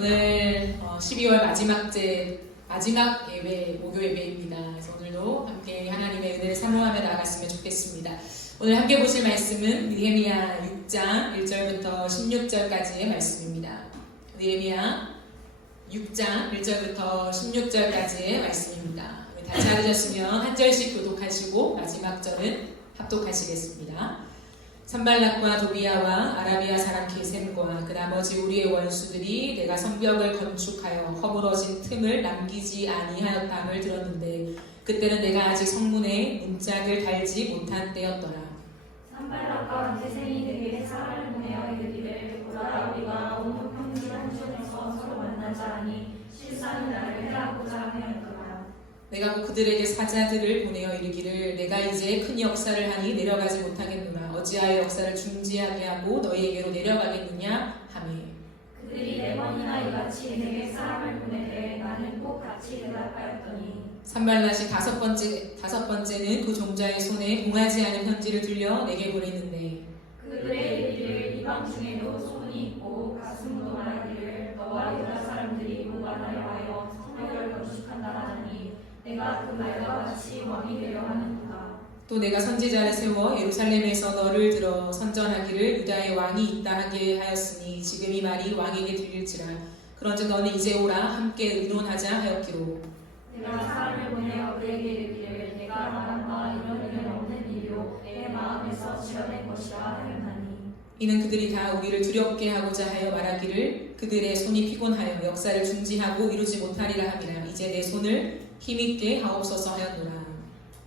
오늘 12월 마지막 예배, 목요 예배입니다. 그래서 오늘도 함께 하나님의 은혜를 사모하며 나아갔으면 좋겠습니다. 오늘 함께 보실 말씀은 느헤미야 6장 1절부터 16절까지의 말씀입니다. 느헤미야 6장 1절부터 16절까지의 말씀입니다. 다 찾으셨으면 한 절씩 교독하시고 마지막 절은 합독하시겠습니다. 산발락과 도비야와 아라비아 사람 게셈과 그 나머지 우리의 원수들이 내가 성벽을 건축하여 허물어진 틈을 남기지 아니하였다함을 들었는데 그때는 내가 아직 성문에 문짝을 달지 못한 때였더라. 산발락과 게셈이 내게 사람을 보내어 이르기를 보라 우리가 온 평지 한쪽에서 서로 만나자 하니 실상은 나를 해하고자 하였더라. 내가 그들에게 사자들을 보내어 이르기를 내가 이제 큰 역사를 하니 내려가지 못하겠노라. 어찌하여 역사를 중지하게 하고 너희에게로 내려가겠느냐 하매 그들이 4번이나 이같이 내게 사람을 보내되 나는 꼭 같이 대답하였더니 산발랏이 다섯 번째는 그 종자의 손에 봉하지 않은 편지를 들려 내게 보냈는데 그들의 이르기를 이방 중에도 소문이 있고 가슴으로 말하기를 너와 유다 사람들이 모반하여 하여 성벽을 건축한다 하니 내가 그 말과 같이 왕이 되려 하는구나. 또 내가 선지자를 세워 예루살렘에서 너를 들어 선전하기를 유다의 왕이 있다 하게 하였으니 지금 이 말이 왕에게 들릴지라. 그런즉 너는 이제 오라 함께 의논하자 하였기로. 내가 사람을 보내어 그에게 이르기를 내가 말한 바 이런 일은 없는 일이요 내 마음에서 지어낸 것이라 하였나니 이는 그들이 다 우리를 두렵게 하고자 하여 말하기를 그들의 손이 피곤하여 역사를 중지하고 이루지 못하리라 함이라. 이제 내 손을 힘있게 하옵소서 하였노라.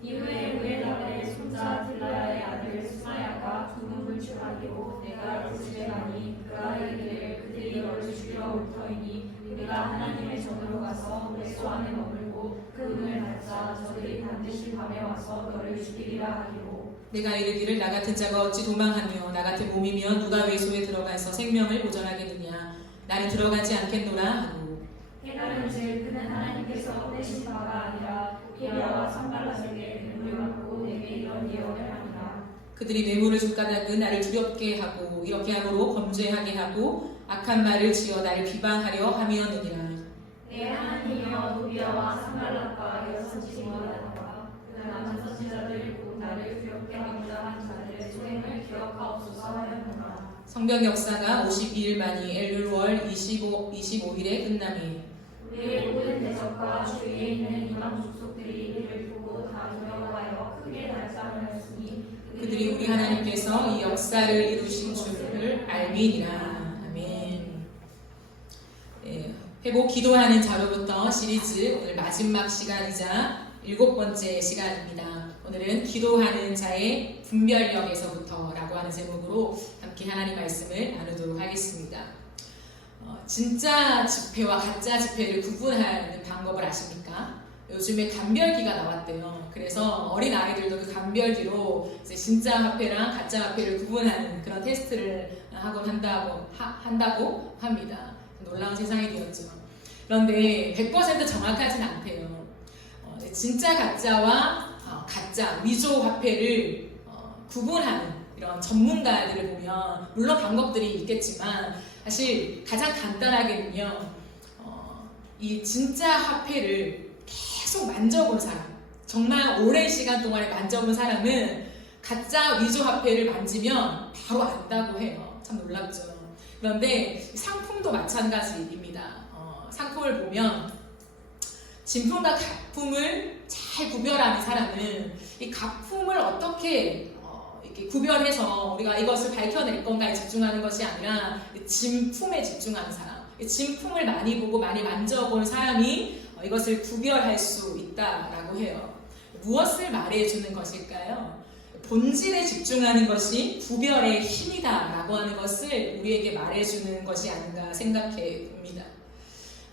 이후에 우엘라벨의 손자 들라야의 아들 스마야가 죽은 불출하기로 내가 그 집에 가니 그가 이르기를 그들이 너를 죽이러 올 터이니 우리가 하나님의 전으로 가서 렛소 안에 머물고 그 문을 닫자 저들이 반드시 밤에 와서 너를 죽이리라 하기로. 내가 이르기를 나 같은 자가 어찌 도망하며 나 같은 몸이면 누가 외소에 들어가서 생명을 보전하겠느냐. 나는 들어가지 않겠노라 하고 깨달은즉 그는 하나님께서 보내신 바가 아니라 도비야와 산발랏에게 뇌물을 받고 내게 이런 예언을 하니라. 그들이 뇌물을 줬다는 나를 두렵게 하고 이렇게 함으로 범죄하게 하고 악한 말을 지어 나를 비방하려 함이었느니라. 내 하나님이여 도비야와 산발랏과 여섯 지모라다가 그 남은 선지자들 곧 나를 두렵게 하고자 한 자들의 소행을 기억하옵소서 하였노라. 성벽 역사가 52일 만이 엘룰월 25일에 끝나니 우리의 모든 대적과 주위에 있는 이방 족속들이 이를 보고 다 두려워하여 크게 달싹하였으니 그들이 우리 하나님께서 이 역사를 이루신 줄을 알미니라. 아멘. 회복 기도하는 자로부터 시리즈 오늘 마지막 시간이자 7번째 시간입니다. 오늘은 기도하는 자의 분별력에서부터라고 하는 제목으로 함께 하나님 말씀을 나누도록 하겠습니다. 진짜 지폐와 가짜 지폐를 구분하는 방법을 아십니까? 요즘에 간별기가 나왔대요. 그래서 어린 아이들도 그 간별기로 이제 진짜 화폐랑 가짜 화폐를 구분하는 그런 테스트를 하곤 한다고 합니다. 놀라운 세상이 되었죠. 그런데 100% 정확하진 않대요. 진짜 가짜와 가짜 위조 화폐를 구분하는 이런 전문가들을 보면 물론 방법들이 있겠지만 사실 가장 간단하게는요, 이 진짜 화폐를 계속 만져본 사람, 정말 오랜 시간 동안에 만져본 사람은 가짜 위조 화폐를 만지면 바로 안다고 해요. 참 놀랍죠. 그런데 상품도 마찬가지입니다. 상품을 보면 진품과 가품을 잘 구별하는 사람은 이 가품을 어떻게 이렇게 구별해서 우리가 이것을 밝혀낼 건가에 집중하는 것이 아니라 진품에 집중하는 사람, 진품을 많이 보고 많이 만져본 사람이 이것을 구별할 수 있다라고 해요. 무엇을 말해주는 것일까요? 본질에 집중하는 것이 구별의 힘이다라고 하는 것을 우리에게 말해주는 것이 아닌가 생각해 봅니다.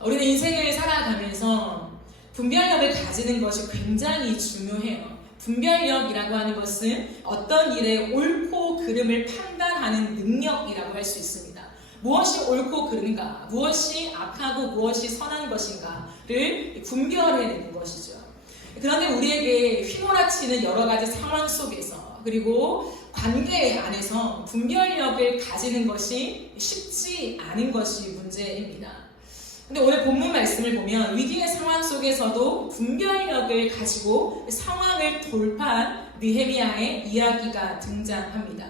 우리는 인생을 살아가면서 분별력을 가지는 것이 굉장히 중요해요. 분별력이라고 하는 것은 어떤 일의 옳고 그름을 판단하는 능력이라고 할 수 있습니다. 무엇이 옳고 그른가, 무엇이 악하고 무엇이 선한 것인가를 분별해내는 것이죠. 그런데 우리에게 휘몰아치는 여러 가지 상황 속에서 그리고 관계 안에서 분별력을 가지는 것이 쉽지 않은 것이 문제입니다. 근데 오늘 본문 말씀을 보면 위기의 상황 속에서도 분별력을 가지고 상황을 돌파한 느헤미야의 이야기가 등장합니다.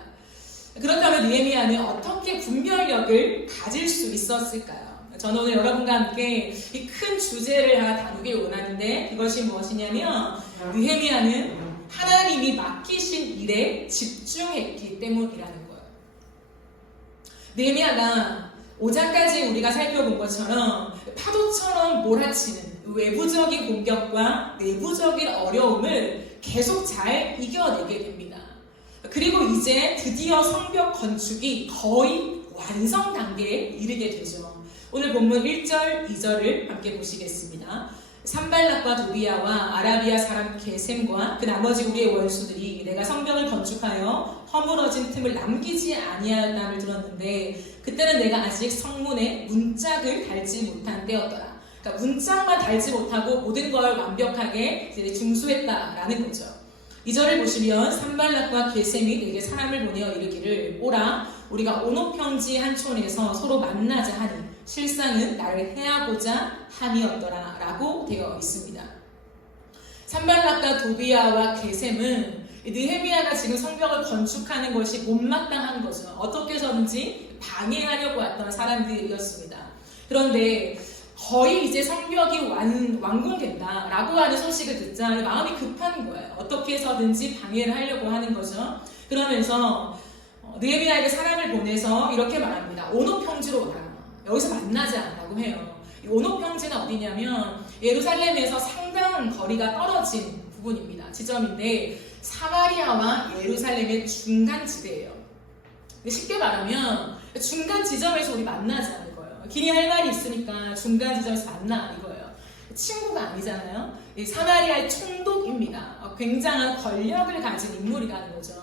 그렇다면 느헤미야는 어떻게 분별력을 가질 수 있었을까요? 저는 오늘 여러분과 함께 이 큰 주제를 하나 다루길 원하는데 그것이 무엇이냐면 느헤미야는 하나님이 맡기신 일에 집중했기 때문이라는 거예요. 느헤미야가 5장까지 우리가 살펴본 것처럼 파도처럼 몰아치는 외부적인 공격과 내부적인 어려움을 계속 잘 이겨내게 됩니다. 그리고 이제 드디어 성벽 건축이 거의 완성 단계에 이르게 되죠. 오늘 본문 1절, 2절을 함께 보시겠습니다. 산발락과 도비야와 아라비아 사람 게셈과 그 나머지 우리의 원수들이 내가 성벽을 건축하여 허물어진 틈을 남기지 아니하였다를 들었는데 그때는 내가 아직 성문에 문짝을 달지 못한 때였더라. 그러니까 문짝만 달지 못하고 모든 걸 완벽하게 이제 중수했다라는 거죠. 2절을 보시면 산발락과 게셈이 내게 사람을 보내어 이르기를 오라 우리가 온옥평지 한 촌에서 서로 만나자 하니 실상은 나를 해하고자 함이었더라 라고 되어 있습니다. 산발락과 도비야와 게셈은 느헤미야가 지금 성벽을 건축하는 것이 못마땅한 거죠. 어떻게 해서든지 방해하려고 왔던 사람들이었습니다. 그런데 거의 이제 성벽이 완공된다라고 하는 소식을 듣자 마음이 급한 거예요. 어떻게 해서든지 방해를 하려고 하는 거죠. 그러면서 느헤미야에게 사람을 보내서 이렇게 말합니다. 온옥평지로 와라. 여기서 만나자라고 해요. 이 온옥평지는 어디냐면 예루살렘에서 상당한 거리가 떨어진 부분입니다. 지점인데 사마리아와 예루살렘의 중간 지대예요. 쉽게 말하면 중간 지점에서 우리 만나자는 거예요. 길이 할 말이 있으니까 중간 지점에서 만나 이거예요. 친구가 아니잖아요. 사마리아의 총독입니다. 굉장한 권력을 가진 인물이라는 거죠.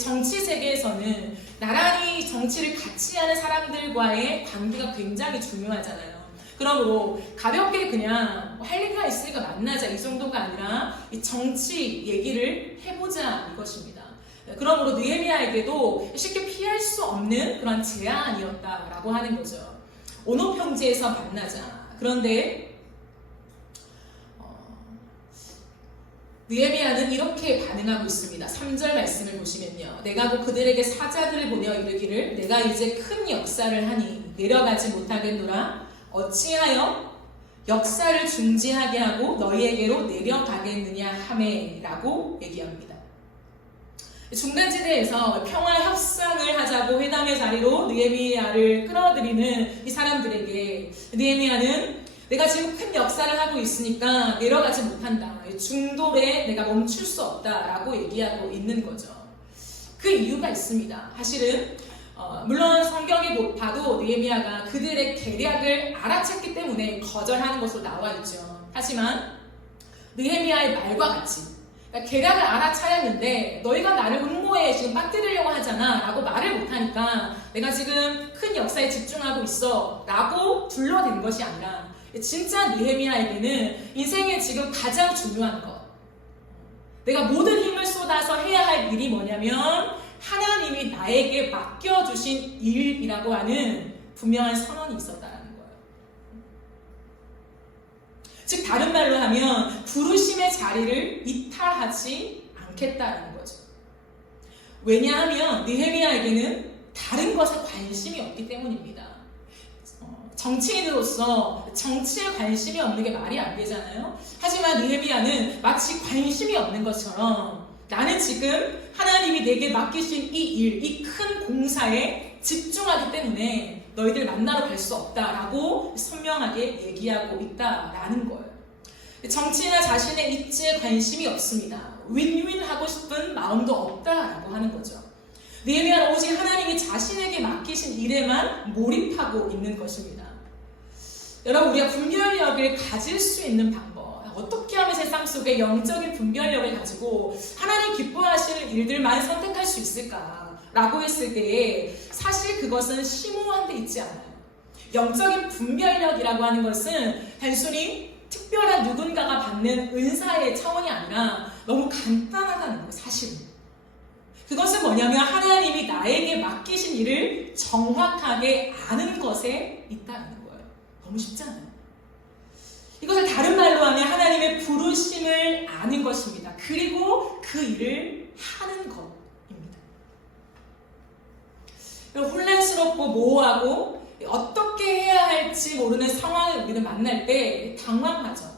정치 세계에서는 나란히 정치를 같이 하는 사람들과의 관계가 굉장히 중요하잖아요. 그러므로 가볍게 그냥 할 얘기가 있으니까 만나자 이 정도가 아니라 이 정치 얘기를 해보자 이것입니다. 그러므로 느헤미야에게도 쉽게 피할 수 없는 그런 제안이었다라고 하는 거죠. 온옥평지에서 만나자. 그런데 느헤미야는 이렇게 반응하고 있습니다. 3절 말씀을 보시면요. 내가 곧 그들에게 사자들을 보내어 이르기를 내가 이제 큰 역사를 하니 내려가지 못하겠노라. 어찌하여 역사를 중지하게 하고 너희에게로 내려가겠느냐 하매 라고 얘기합니다. 중간지대에서 평화 협상을 하자고 회담의 자리로 느헤미야를 끌어들이는 이 사람들에게 느헤미야는 내가 지금 큰 역사를 하고 있으니까 내려가지 못한다. 중돌에 내가 멈출 수 없다라고 얘기하고 있는 거죠. 그 이유가 있습니다. 사실은 물론 성경에 봐도 느헤미야가 그들의 계략을 알아챘기 때문에 거절하는 것으로 나와 있죠. 하지만 느헤미야의 말과 같이 그러니까 계략을 알아차렸는데 너희가 나를 음모에 지금 빠뜨리려고 하잖아 라고 말을 못하니까 내가 지금 큰 역사에 집중하고 있어 라고 둘러댄 것이 아니라 진짜 느헤미야에게는 인생에 지금 가장 중요한 것 내가 모든 힘을 쏟아서 해야 할 일이 뭐냐면 하나님이 나에게 맡겨주신 일이라고 하는 분명한 선언이 있었다는 거예요. 즉 다른 말로 하면 부르심의 자리를 이탈하지 않겠다는 거죠. 왜냐하면 느헤미야에게는 다른 것에 관심이 없기 때문입니다. 정치인으로서 정치에 관심이 없는 게 말이 안 되잖아요. 하지만 느헤미야는 마치 관심이 없는 것처럼 나는 지금 하나님이 내게 맡기신 이 일, 이 큰 공사에 집중하기 때문에 너희들 만나러 갈 수 없다라고 선명하게 얘기하고 있다라는 거예요. 정치나 자신의 입지에 관심이 없습니다. 윈윈하고 싶은 마음도 없다라고 하는 거죠. 느헤미야는 오직 하나님이 자신에게 맡기신 일에만 몰입하고 있는 것입니다. 여러분 우리가 분별력을 가질 수 있는 방법 어떻게 하면 세상 속에 영적인 분별력을 가지고 하나님 기뻐하시는 일들만 선택할 수 있을까라고 했을 때에 사실 그것은 심오한 데 있지 않아요. 영적인 분별력이라고 하는 것은 단순히 특별한 누군가가 받는 은사의 차원이 아니라 너무 간단하다는 거예요. 사실은 그것은 뭐냐면 하나님이 나에게 맡기신 일을 정확하게 아는 것에 있다는 거예요. 너무 쉽잖아요. 이것을 다른 말로 하면 하나님의 부르심을 아는 것입니다. 그리고 그 일을 하는 것입니다. 혼란스럽고 모호하고 어떻게 해야 할지 모르는 상황을 우리는 만날 때 당황하죠.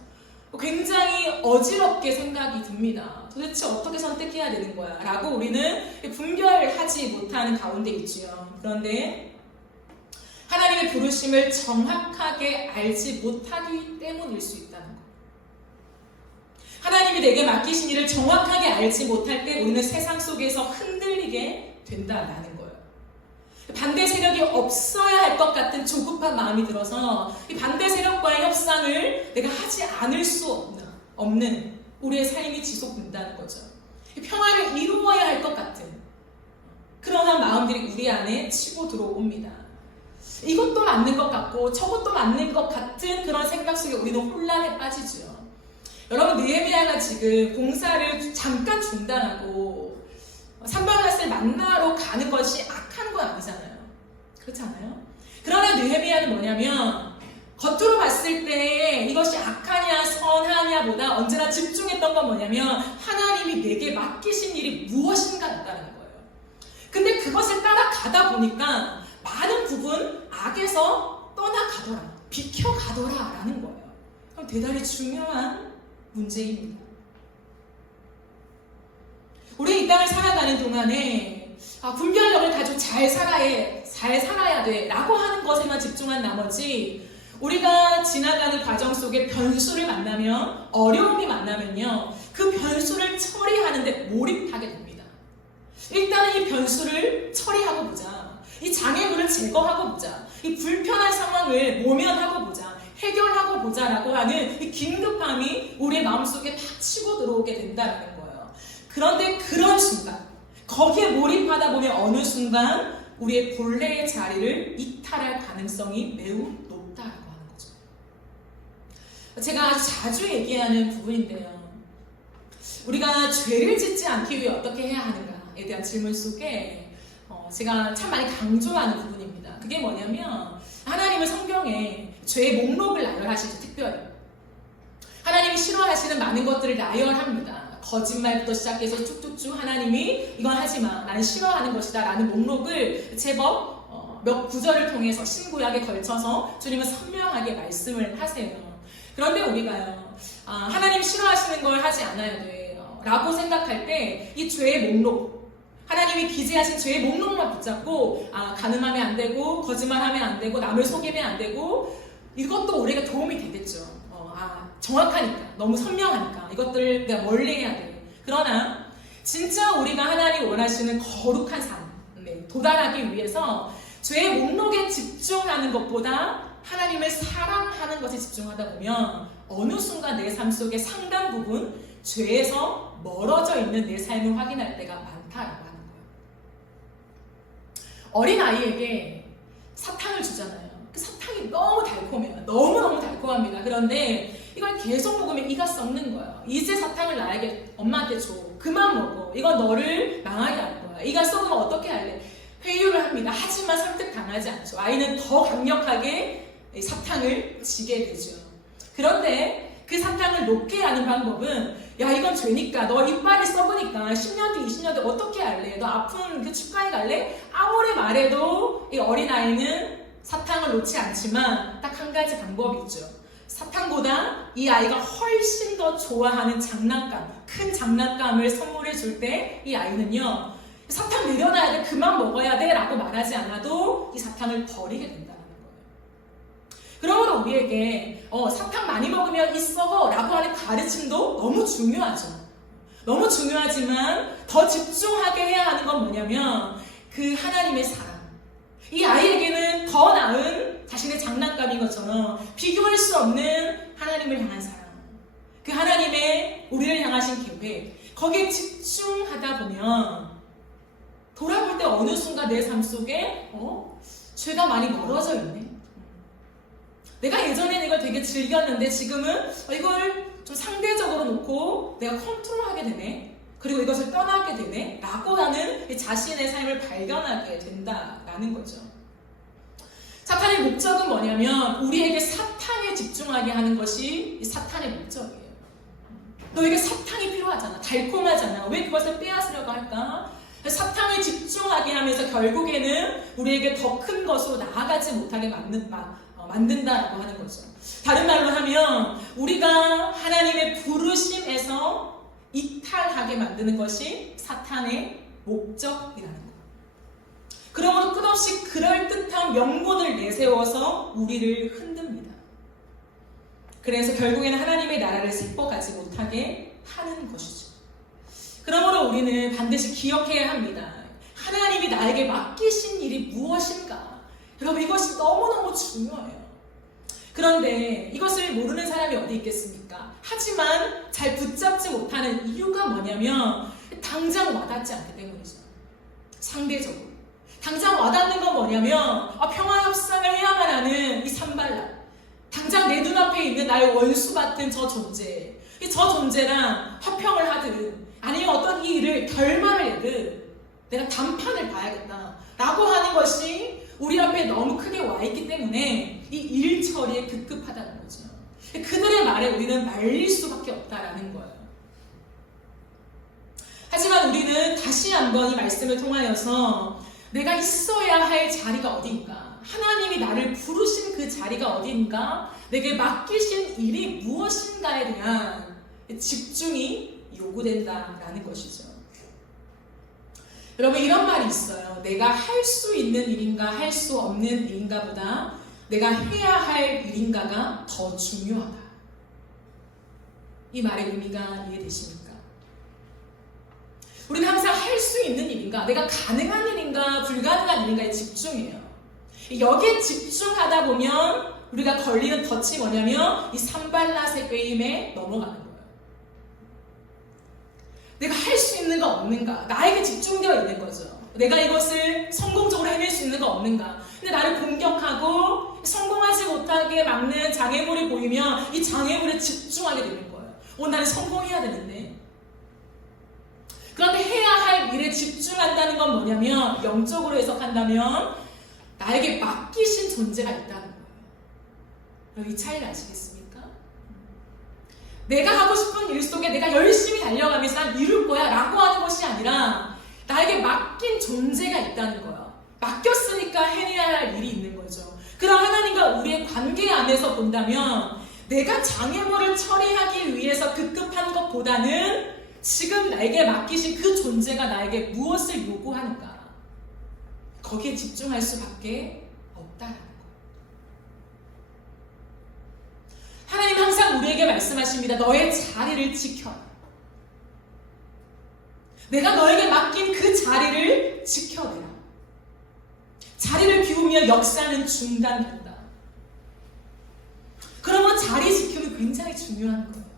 굉장히 어지럽게 생각이 듭니다. 도대체 어떻게 선택해야 되는 거야? 라고 우리는 분별하지 못하는 가운데 있지요. 그런데 하나님의 부르심을 정확하게 알지 못하기 때문일 수 있다는 것. 하나님이 내게 맡기신 일을 정확하게 알지 못할 때 우리는 세상 속에서 흔들리게 된다는 거예요. 반대 세력이 없어야 할 것 같은 조급한 마음이 들어서 이 반대 세력과의 협상을 내가 하지 않을 수 없는 우리의 삶이 지속된다는 거죠. 평화를 이루어야 할 것 같은 그러한 마음들이 우리 안에 치고 들어옵니다. 이것도 맞는 것 같고 저것도 맞는 것 같은 그런 생각 속에 우리는 혼란에 빠지죠. 여러분, 느헤미야가 지금 공사를 잠깐 중단하고 산발랏을 만나러 가는 것이 악한 건 아니잖아요. 그렇지 않아요? 그러나 느헤미야는 뭐냐면 겉으로 봤을 때 이것이 악하냐 선하냐보다 언제나 집중했던 건 뭐냐면 하나님이 내게 맡기신 일이 무엇인가였다는 거예요. 근데 그것을 따라가다 보니까 많은 부분 악에서 떠나가더라, 비켜가더라 라는 거예요. 그럼 대단히 중요한 문제입니다. 우리 이 땅을 살아가는 동안에 분별력을 가지고 잘 살아야 돼 라고 하는 것에만 집중한 나머지 우리가 지나가는 과정 속에 변수를 만나면, 어려움이 만나면요, 그 변수를 처리하는데 몰입하게 됩니다. 일단은 이 변수를 처리하고 보자, 이 장애물을 제거하고 보자, 이 불편한 상황을 모면하고 보자, 해결하고 보자라고 하는 이 긴급함이 우리의 마음속에 팍 치고 들어오게 된다는 거예요. 그런데 그런 순간, 거기에 몰입하다 보면 어느 순간 우리의 본래의 자리를 이탈할 가능성이 매우 높다라고 하는 거죠. 제가 아주 자주 얘기하는 부분인데요. 우리가 죄를 짓지 않기 위해 어떻게 해야 하는가에 대한 질문 속에 제가 참 많이 강조하는 부분입니다. 그게 뭐냐면 하나님은 성경에 죄의 목록을 나열하시죠. 특별히 하나님이 싫어하시는 많은 것들을 나열합니다. 거짓말부터 시작해서 쭉쭉쭉 하나님이 이건 하지마, 나는 싫어하는 것이다 라는 목록을 제법 몇 구절을 통해서 신구약에 걸쳐서 주님은 선명하게 말씀을 하세요. 그런데 우리가요, 하나님 싫어하시는 걸 하지 않아야 돼요 라고 생각할 때 이 죄의 목록, 하나님이 기재하신 죄의 목록만 붙잡고 가늠하면 안 되고, 거짓말하면 안 되고, 남을 속이면 안 되고, 이것도 우리가 도움이 되겠죠. 정확하니까, 너무 선명하니까 이것들을 내가 멀리 해야 돼. 그러나 진짜 우리가 하나님이 원하시는 거룩한 삶에 도달하기 위해서 죄의 목록에 집중하는 것보다 하나님을 사랑하는 것에 집중하다 보면 어느 순간 내 삶 속에 상당 부분 죄에서 멀어져 있는 내 삶을 확인할 때가 많다라고 하는 거예요. 어린아이에게 사탕을 주잖아요. 그 사탕이 너무 달콤해요. 너무너무 달콤합니다. 그런데 이걸 계속 먹으면 이가 썩는 거예요. 이제 사탕을 나에게, 엄마한테 줘. 그만 먹어. 이건 너를 망하게 할 거야. 이가 썩으면 어떻게 할래? 회유를 합니다. 하지만 설득당하지 않죠. 아이는 더 강력하게 사탕을 지게 되죠. 그런데 그 사탕을 놓게 하는 방법은, 야, 이건 죄니까, 너 이빨이 썩으니까 10년 뒤 20년 뒤 어떻게 할래? 너 아픈 그 치과에 갈래? 아무리 말해도 이 어린아이는 사탕을 놓지 않지만 딱 한 가지 방법이 있죠. 사탕보다 이 아이가 훨씬 더 좋아하는 장난감, 큰 장난감을 선물해 줄 때 이 아이는요, 사탕 내려놔야 돼, 그만 먹어야 돼 라고 말하지 않아도 이 사탕을 버리게 된다는 거예요. 그러므로 우리에게 사탕 많이 먹으면 이 썩어 라고 하는 가르침도 너무 중요하죠. 너무 중요하지만 더 집중하게 해야 하는 건 뭐냐면 그 하나님의 사랑. 이 아이에게는 더 나은 자신의 장난감인 것처럼 비교할 수 없는 하나님을 향한 사랑, 그 하나님의 우리를 향하신 계획, 거기에 집중하다 보면 돌아볼 때 어느 순간 내 삶 속에 죄가 많이 멀어져 있네. 내가 예전에는 이걸 되게 즐겼는데 지금은 이걸 좀 상대적으로 놓고 내가 컨트롤하게 되네, 그리고 이것을 떠나게 되네 라고 하는 자신의 삶을 발견하게 된다라는 거죠. 사탄의 목적은 뭐냐면 우리에게 사탕의 집중하게 하는 것이 이 사탄의 목적이에요. 너에게 사탕이 필요하잖아. 달콤하잖아. 왜 그것을 빼앗으려고 할까? 사탕을 집중하게 하면서 결국에는 우리에게 더 큰 것으로 나아가지 못하게 만든다라고 하는 거죠. 다른 말로 하면 우리가 하나님의 부르심에서 이탈하게 만드는 것이 사탄의 목적이라는 거예요. 그러므로 끝없이 그럴듯한 명분을 내세워서 우리를 흔듭니다. 그래서 결국에는 하나님의 나라를 세워가지 못하게 하는 것이죠. 그러므로 우리는 반드시 기억해야 합니다. 하나님이 나에게 맡기신 일이 무엇인가? 여러분, 이것이 너무너무 중요해요. 그런데 이것을 모르는 사람이 어디 있겠습니까? 하지만 잘 붙잡지 못하는 이유가 뭐냐면 당장 와닿지 않기 때문이죠. 상대적으로. 당장 와닿는 건 뭐냐면 평화협상을 해야만 하는 이 산발락. 당장 내 눈앞에 있는 나의 원수 같은 저 존재. 저 존재랑 화평을 하든 아니면 어떤 이 일을 결말을 내든 내가 단판을 봐야겠다 라고 하는 것이 우리 앞에 너무 크게 와 있기 때문에 이 일 처리에 급급하다는 거죠. 그들의 말에 우리는 말릴 수밖에 없다라는 거예요. 하지만 우리는 다시 한번 이 말씀을 통하여서 내가 있어야 할 자리가 어딘가, 하나님이 나를 부르신 그 자리가 어딘가, 내게 맡기신 일이 무엇인가에 대한 집중이 요구된다라는 것이죠. 여러분, 이런 말이 있어요. 내가 할 수 있는 일인가 할 수 없는 일인가보다 내가 해야 할 일인가가 더 중요하다. 이 말의 의미가 이해되십니까? 우리는 항상 할 수 있는 일인가, 내가 가능한 일인가 불가능한 일인가에 집중해요. 여기에 집중하다 보면 우리가 걸리는 덫이 뭐냐면 이 산발랏의 게임에 넘어가는 거예요. 내가 할 수 있는가 없는가, 나에게 집중되어 있는 거죠. 내가 이것을 성공적으로 해낼 수 있는가 없는가. 근데 나를 공격하고 성공하지 못하게 막는 장애물이 보이면 이 장애물에 집중하게 되는 거예요. 나는 성공해야 되는데. 그런데 해야 할 일에 집중한다는 건 뭐냐면 영적으로 해석한다면 나에게 맡기신 존재가 있다는 거예요. 이 차이를 아시겠습니까? 내가 하고 싶은 일 속에 내가 열심히 달려가면서 난 이룰 거야 라고 하는 것이 아니라 나에게 맡긴 존재가 있다는 거예요. 맡겼으니까 해내야 할 일이 있는 거죠. 그럼 하나님과 우리의 관계 안에서 본다면 내가 장애물을 처리하기 위해서 급급한 것보다는 지금 나에게 맡기신 그 존재가 나에게 무엇을 요구하는가, 거기에 집중할 수밖에 없다라는 거예요. 하나님 항상 우리에게 말씀하십니다. 너의 자리를 지켜라. 내가 너에게 맡긴 그 자리를 지켜내라. 자리를 비우면 역사는 중단된다. 그러면 자리 지킴이 굉장히 중요한 거예요.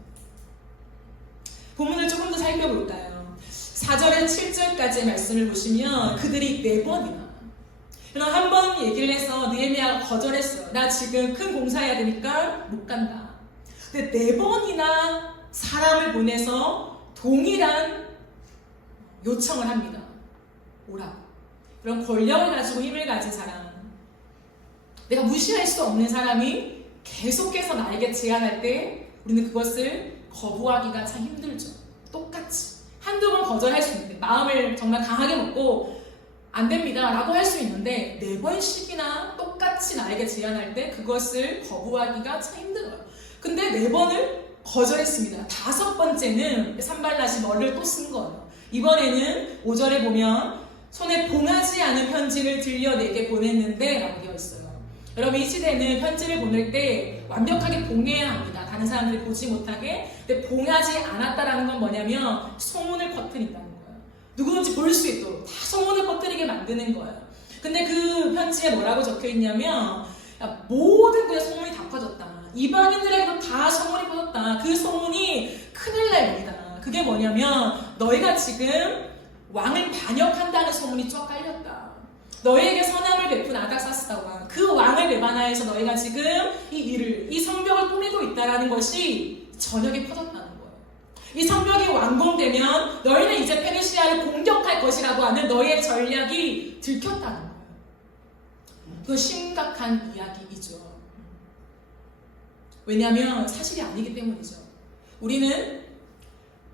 본문을 조금 더 살펴볼까요? 4절에 7절까지의 말씀을 보시면 그들이 4번이나, 그럼 한 번 얘기를 해서 느헤미야가 거절했어요. 나 지금 큰 공사해야 되니까 못 간다. 근데 4번이나 사람을 보내서 동일한 요청을 합니다. 오라고. 그런 권력을 가지고 힘을 가진 사람, 내가 무시할 수 없는 사람이 계속해서 나에게 제안할 때 우리는 그것을 거부하기가 참 힘들죠. 똑같이 한두 번 거절할 수 있는데, 마음을 정말 강하게 먹고 안 됩니다 라고 할 수 있는데 4번씩이나 똑같이 나에게 제안할 때 그것을 거부하기가 참 힘들어요. 근데 4번을 거절했습니다. 5번째는 산발랏이 머리를 또 쓴 거예요. 이번에는 5절에 보면 손에 봉하지 않은 편지를 들려 내게 보냈는데 라고 되어 있어요. 여러분, 이 시대는 편지를 보낼 때 완벽하게 봉해야 합니다. 다른 사람들이 보지 못하게. 근데 봉하지 않았다라는 건 뭐냐면 소문을 퍼뜨린다는 거예요. 누구든지 볼 수 있도록 다 소문을 퍼뜨리게 만드는 거예요. 근데 그 편지에 뭐라고 적혀 있냐면 모든 곳에 소문이 다 퍼졌다. 이방인들에게도 다 소문이 퍼졌다. 그 소문이 큰일 날 일이다. 그게 뭐냐면 너희가 지금 왕을 반역한다는 소문이 쫙 깔렸다. 너희에게 선함을 베푼 아닥사스다와 그 왕을 배반하여서 너희가 지금 이 성벽을 꾸미고 있다는 것이 전역에 퍼졌다는 거예요. 이 성벽이 완공되면 너희는 이제 페르시아를 공격할 것이라고 하는 너희의 전략이 들켰다는 거예요. 그 심각한 이야기이죠. 왜냐하면 사실이 아니기 때문이죠. 우리는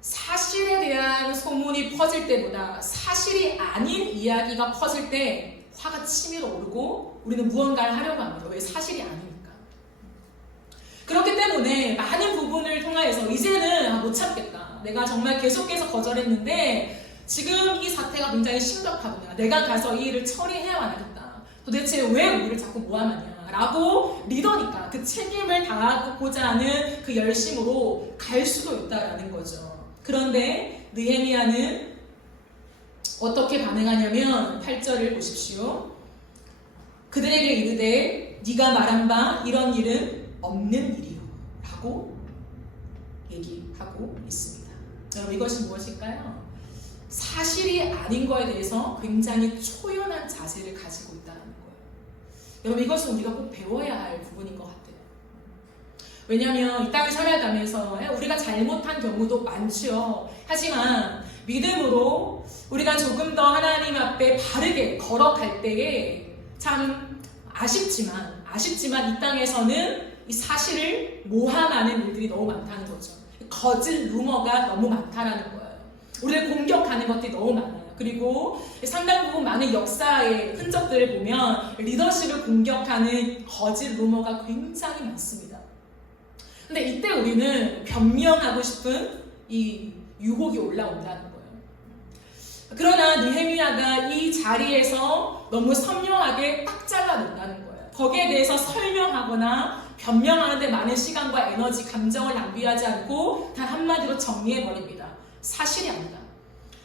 사실에 대한 소문이 퍼질 때보다 사실이 아닌 이야기가 퍼질 때 화가 치밀어 오르고 우리는 무언가를 하려고 합니다. 왜? 사실이 아니니까. 그렇기 때문에 많은 부분을 통하여서 이제는 못 참겠다. 내가 정말 계속해서 거절했는데 지금 이 사태가 굉장히 심각하구나. 내가 가서 이 일을 처리해야 하겠다. 도대체 왜 우리를 자꾸 모함하냐 라고 리더니까 그 책임을 다하고자 하는 그 열심으로 갈 수도 있다라는 거죠. 그런데 느헤미야는 어떻게 반응하냐면 8절을 보십시오. 그들에게 이르되 네가 말한 바 이런 일은 없는 일이요 라고 얘기하고 있습니다. 여러분 이것이 무엇일까요? 사실이 아닌 거에 대해서 굉장히 초연한 자세를 가지고 있다는 거예요. 여러분 이것은 우리가 꼭 배워야 할 부분인 것 같아요. 왜냐하면 이 땅을 살아가면서 우리가 잘못한 경우도 많죠. 하지만 믿음으로 우리가 조금 더 하나님 앞에 바르게 걸어갈 때에 참 아쉽지만 이 땅에서는 이 사실을 모함하는 일들이 너무 많다는 거죠. 거짓 루머가 너무 많다라는 거예요. 우리를 공격하는 것들이 너무 많아요. 그리고 상당 부분 많은 역사의 흔적들을 보면 리더십을 공격하는 거짓 루머가 굉장히 많습니다. 근데 이때 우리는 변명하고 싶은 이 유혹이 올라온다는 거예요. 그러나 느헤미야가 이 자리에서 너무 선명하게 딱 잘라낸다는 거예요. 거기에 대해서 설명하거나 변명하는데 많은 시간과 에너지, 감정을 낭비하지 않고 단 한마디로 정리해버립니다. 사실이 아니다.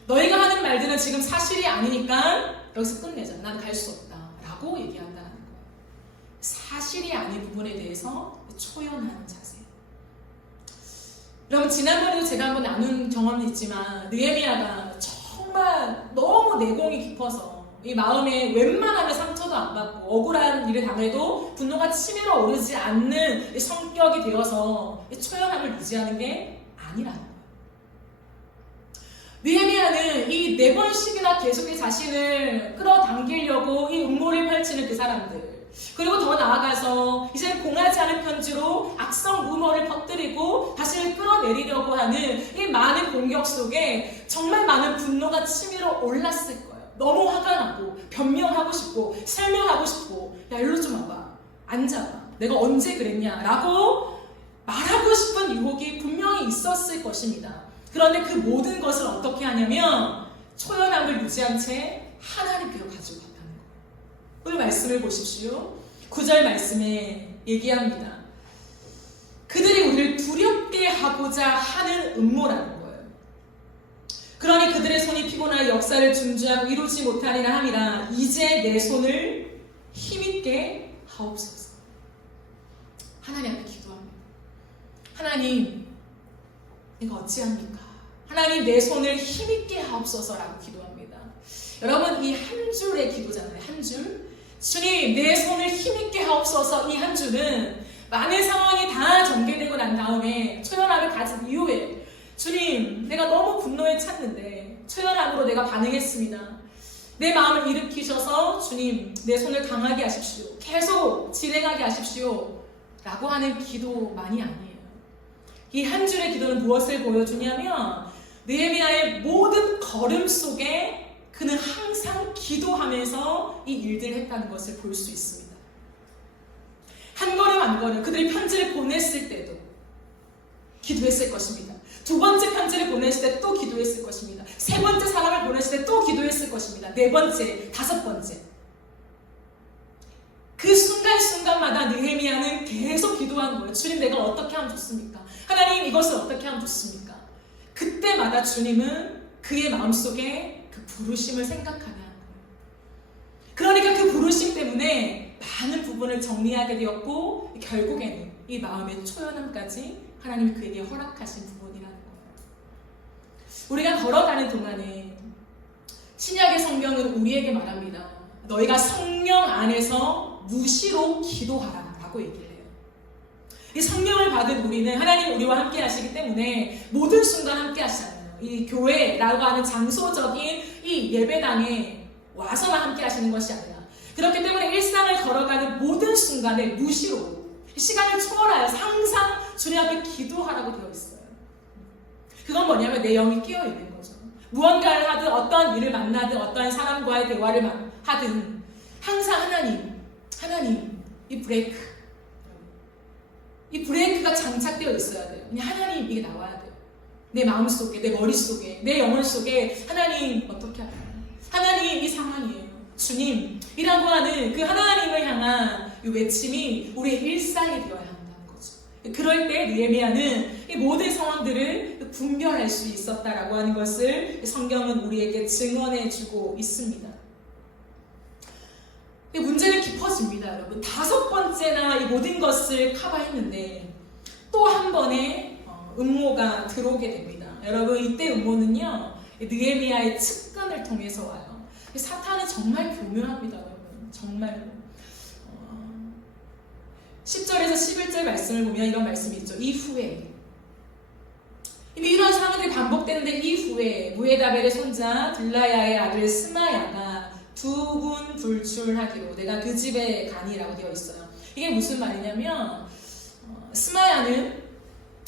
너희가 하는 말들은 지금 사실이 아니니까 여기서 끝내자. 난 갈 수 없다. 라고 얘기한다는 거예요. 사실이 아닌 부분에 대해서 초연하는 자세. 여러분 지난번에도 제가 한번 나눈 경험이 있지만 느헤미야가 정말 너무 내공이 깊어서 이 마음에 웬만하면 상처도 안 받고 억울한 일을 당해도 분노가 치밀어 오르지 않는 성격이 되어서 초연함을 유지하는 게 아니라는 거예요. 느헤미야는 이 4번씩이나 계속 자신을 끌어당기려고 이 음모를 펼치는 그 사람들, 그리고 더 나아가서 이제 공하지 않은 편지로 악성 루머를 퍼뜨리고 자신을 끌어내리려고 하는 이 많은 공격 속에 정말 많은 분노가 치밀어 올랐을 거예요. 너무 화가 나고 변명하고 싶고 설명하고 싶고 야 일로 좀 와봐, 앉아봐, 내가 언제 그랬냐 라고 말하고 싶은 유혹이 분명히 있었을 것입니다. 그런데 그 모든 것을 어떻게 하냐면 초연함을 유지한 채 하나님께로 가지고 갔다는 거예요. 오늘 말씀을 보십시오. 9절 말씀에 얘기합니다. 그들이 우리를 두렵게 하고자 하는 음모라는 거예요. 그러니 그들의 손이 피곤하여 역사를 준주하고 이루지 못하리라 함이라. 이제 내 손을 힘있게 하옵소서. 하나님 앞에 기도합니다. 하나님, 내가 어찌합니까? 하나님 내 손을 힘있게 하옵소서라고 기도합니다. 여러분 이 한 줄의 기도잖아요. 한 줄. 주님 내 손을 힘있게 하옵소서. 이 한 줄은 많은 상황이 다 전개되고 난 다음에 초연함을 가진 이후에 주님 내가 너무 분노에 찼는데 초연함으로 내가 반응했습니다. 내 마음을 일으키셔서 주님 내 손을 강하게 하십시오. 계속 진행하게 하십시오. 라고 하는 기도만이 아니에요. 이 한 줄의 기도는 무엇을 보여주냐면 느헤미야의 모든 걸음 속에 그는 항상 기도하면서 이 일들을 했다는 것을 볼 수 있습니다. 한 걸음 한 걸음 그들이 편지를 보냈을 때도 기도했을 것입니다. 두 번째 편지를 보냈을 때 또 기도했을 것입니다. 세 번째 사람을 보냈을 때 또 기도했을 것입니다. 네 번째, 다섯 번째. 그 순간순간마다 느헤미야는 계속 기도한 거예요. 주님 내가 어떻게 하면 좋습니까? 하나님 이것을 어떻게 하면 좋습니까? 그때마다 주님은 그의 마음속에 그 부르심을 생각하게 하는 거예요. 그러니까 그 부르심 때문에 많은 부분을 정리하게 되었고 결국에는 이 마음의 초연함까지 하나님이 그에게 허락하신 부분이라는 거예요. 우리가 걸어가는 동안에 신약의 성경은 우리에게 말합니다. 너희가 성령 안에서 무시로 기도하라 라고 얘기를 해요. 이 성령을 받은 우리는 하나님 우리와 함께 하시기 때문에 모든 순간 함께 하시잖아요. 이 교회라고 하는 장소적인 이 예배당에 와서만 함께 하시는 것이 아니라 그렇기 때문에 일상을 걸어가는 모든 순간에 무시로 시간을 초월하여서 항상 주님 앞에 기도하라고 되어 있어요. 그건 뭐냐면 내 영이 깨어 있는 거죠. 무언가를 하든 어떠한 일을 만나든 어떠한 사람과의 대화를 하든 항상 하나님 이 브레이크가 장착되어 있어야 돼요. 그냥 하나님 이게 나와야 돼요. 내 마음속에, 내 머릿속에, 내 영혼 속에 하나님 어떻게 할까요? 하나님 이 상황이에요. 주님이라고 하는 그 하나님을 향한 이 외침이 우리의 일상이 되어야 한다는 거죠. 그럴 때 느헤미야는 이 모든 상황들을 분별할 수 있었다라고 하는 것을 성경은 우리에게 증언해주고 있습니다. 문제는 깊어집니다, 여러분. 5번째나 이 모든 것을 커버했는데 또 한 번의 음모가 들어오게 됩니다. 여러분, 이때 음모는요, 느헤미야의 측근을 통해서 와요. 사탄은 정말 교묘합니다, 여러분. 정말로. 10절에서 11절 말씀을 보면 이런 말씀이 있죠. 이후에 이미 이런 상황들이 반복되는데 이후에 무헤다벨의 손자 들라야의 아들 스마야가 2군 불출하기로 내가 그 집에 가니라고 되어 있어요. 이게 무슨 말이냐면 스마야는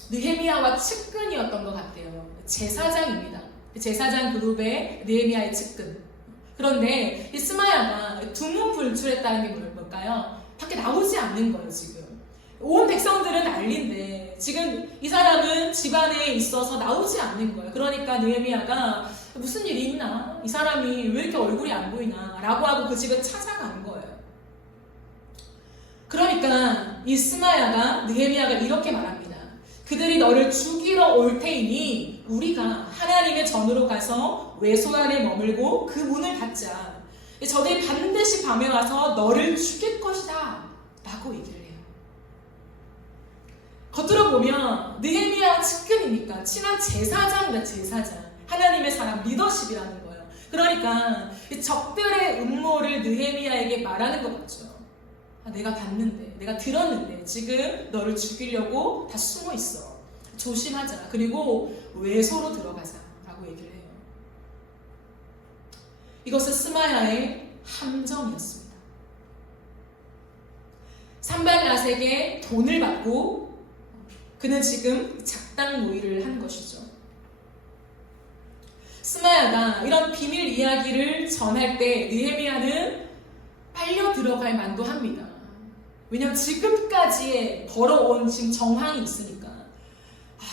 느헤미야와 측근이었던 것 같아요. 제사장입니다. 제사장 그룹의 느헤미야의 측근. 그런데 이 스마야가 두문불출했다는 게 뭘까요? 밖에 나오지 않는 거예요. 지금 온 백성들은 난리인데 지금 이 사람은 집안에 있어서 나오지 않는 거예요. 그러니까 느헤미야가 무슨 일이 있나? 이 사람이 왜 이렇게 얼굴이 안 보이나? 라고 하고 그 집에 찾아간 거예요. 그러니까 이 스마야가 느헤미야가 이렇게 말합니다. 그들이 너를 죽이러 올 테이니 우리가 하나님의 전으로 가서 외소 안에 머물고 그 문을 닫자. 저들이 반드시 밤에 와서 너를 죽일 것이다 라고 얘기를 해요. 겉으로 보면 느헤미야 측근이니까 친한 제사장이다. 제사장, 하나님의 사람, 리더십이라는 거예요. 그러니까 적들의 음모를 느헤미야에게 말하는 것 같죠. 내가 봤는데, 내가 들었는데 지금 너를 죽이려고 다 숨어 있어. 조심하자. 그리고 외소로 들어가자 라고 얘기를 해요. 이것은 스마야의 함정이었습니다. 산발라색에 돈을 받고 그는 지금 작당 모의를 한 것이죠. 스마야가 이런 비밀 이야기를 전할 때 느헤미야는 빨려 들어갈 만도 합니다. 왜냐하면 지금까지의 벌어온 지금 정황이 있으니까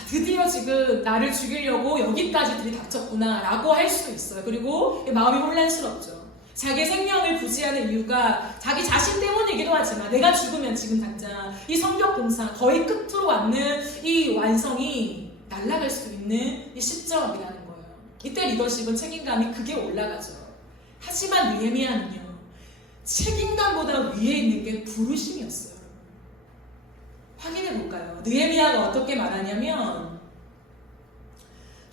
드디어 지금 나를 죽이려고 여기까지 들이닥쳤구나 라고 할 수도 있어요. 그리고 마음이 혼란스럽죠. 자기 생명을 부지하는 이유가 자기 자신 때문이기도 하지만 내가 죽으면 지금 당장 이 성벽공사 거의 끝으로 왔는 이 완성이 날아갈 수도 있는 이 시점이라는 거예요. 이때 리더십은 책임감이 크게 올라가죠. 하지만 느헤미야는요, 책임감보다 위에 있는 게 부르심이었어요. 확인해 볼까요? 느헤미야가 어떻게 말하냐면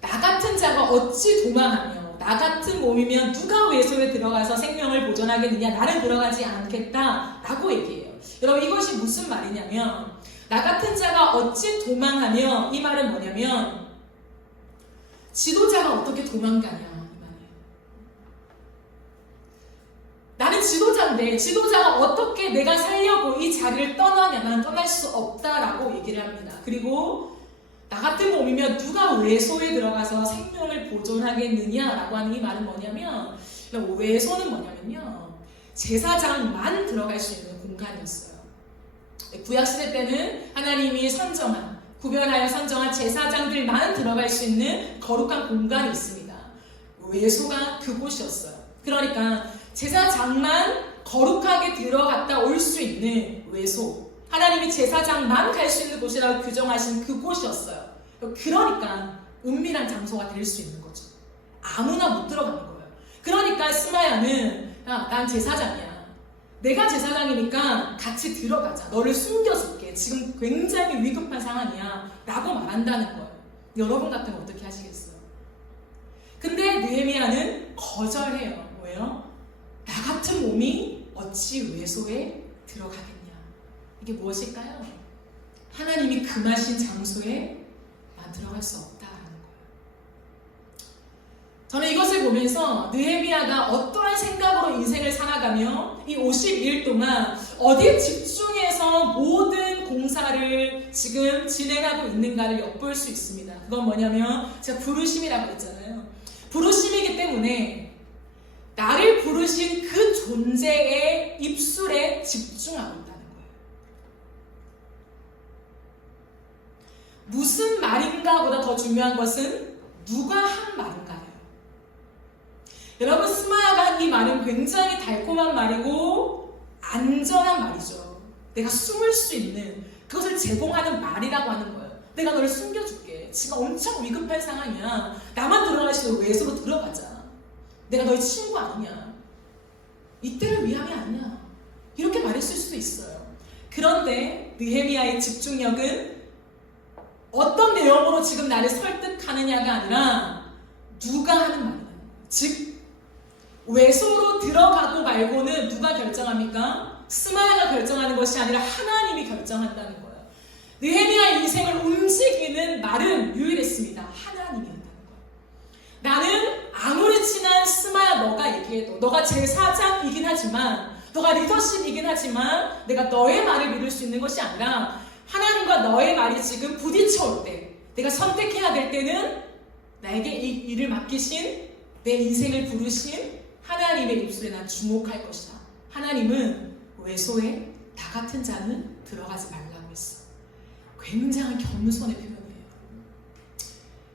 나 같은 자가 어찌 도망하며 나 같은 몸이면 누가 외소에 들어가서 생명을 보존하겠느냐, 나는 들어가지 않겠다 라고 얘기해요. 여러분, 이것이 무슨 말이냐면 나 같은 자가 어찌 도망하며, 이 말은 뭐냐면 지도자가 어떻게 도망가냐 이 말이에요. 나는 지도자인데 지도자가 어떻게 내가 살려고 이 자리를 떠나냐, 나는 떠날 수 없다라고 얘기를 합니다. 그리고 나 같은 몸이면 누가 외소에 들어가서 생명을 보존하겠느냐라고 하는 이 말은 뭐냐면, 외소는 뭐냐면요, 제사장만 들어갈 수 있는 공간이었어요. 구약시대 때는 하나님이 선정한, 구별하여 선정한 제사장들만 들어갈 수 있는 거룩한 공간이 있습니다. 외소가 그곳이었어요. 그러니까 제사장만 거룩하게 들어갔다 올 수 있는 외소, 하나님이 제사장만 갈 수 있는 곳이라고 규정하신 그곳이었어요. 그러니까 은밀한 장소가 될 수 있는 거죠. 아무나 못 들어가는 거예요. 그러니까 스마야는 난 제사장이야, 내가 제사장이니까 같이 들어가자, 너를 숨겨줄게, 지금 굉장히 위급한 상황이야 라고 말한다는 거예요. 여러분 같으면 어떻게 하시겠어요? 근데 느헤미야는 거절해요. 왜요? 나 같은 몸이 어찌 외소에 들어가겠냐. 이게 무엇일까요? 하나님이 금하신 장소에 난 들어갈 수 없다라는 거예요. 저는 이것을 보면서 느헤미야가 어떠한 생각으로 인생을 살아가며 이 52일 동안 어디에 집중해서 모든 봉사를 지금 진행하고 있는가를 엿볼 수 있습니다. 그건 뭐냐면 제가 부르심이라고 했잖아요. 부르심이기 때문에 나를 부르신 그 존재의 입술에 집중하고 있다는 거예요. 무슨 말인가보다 더 중요한 것은 누가 한 말인가예요. 여러분, 스마야가 한 이 말은 굉장히 달콤한 말이고 안전한 말이죠. 내가 숨을 수 있는 그것을 제공하는 말이라고 하는 거예요. 내가 너를 숨겨줄게. 지금 엄청 위급한 상황이야. 나만 들어갈 수 있는 외소로 들어가자. 내가 너의 친구 아니냐. 이때를 위함이 아니야. 이렇게 말했을 수도 있어요. 그런데 느헤미야의 집중력은 어떤 내용으로 지금 나를 설득하느냐가 아니라 누가 하는 말이다. 즉 외소로 들어가고 말고는 누가 결정합니까? 스마야가 결정하는 것이 아니라 하나님이 결정한다는 거예요. 느헤미야의 인생을 움직이는 말은 유일했습니다. 하나님이었다는 거예요. 나는 아무리 친한 스마야 너가 얘기해도, 너가 제사장이긴 하지만, 너가 리더십이긴 하지만 내가 너의 말을 믿을 수 있는 것이 아니라 하나님과 너의 말이 지금 부딪혀올 때, 내가 선택해야 될 때는 나에게 이 일을 맡기신, 내 인생을 부르신 하나님의 입술에 난 주목할 것이다. 하나님은 외소에 나 같은 자는 들어가지 말라고 했어. 굉장한 겸손의 표현이에요.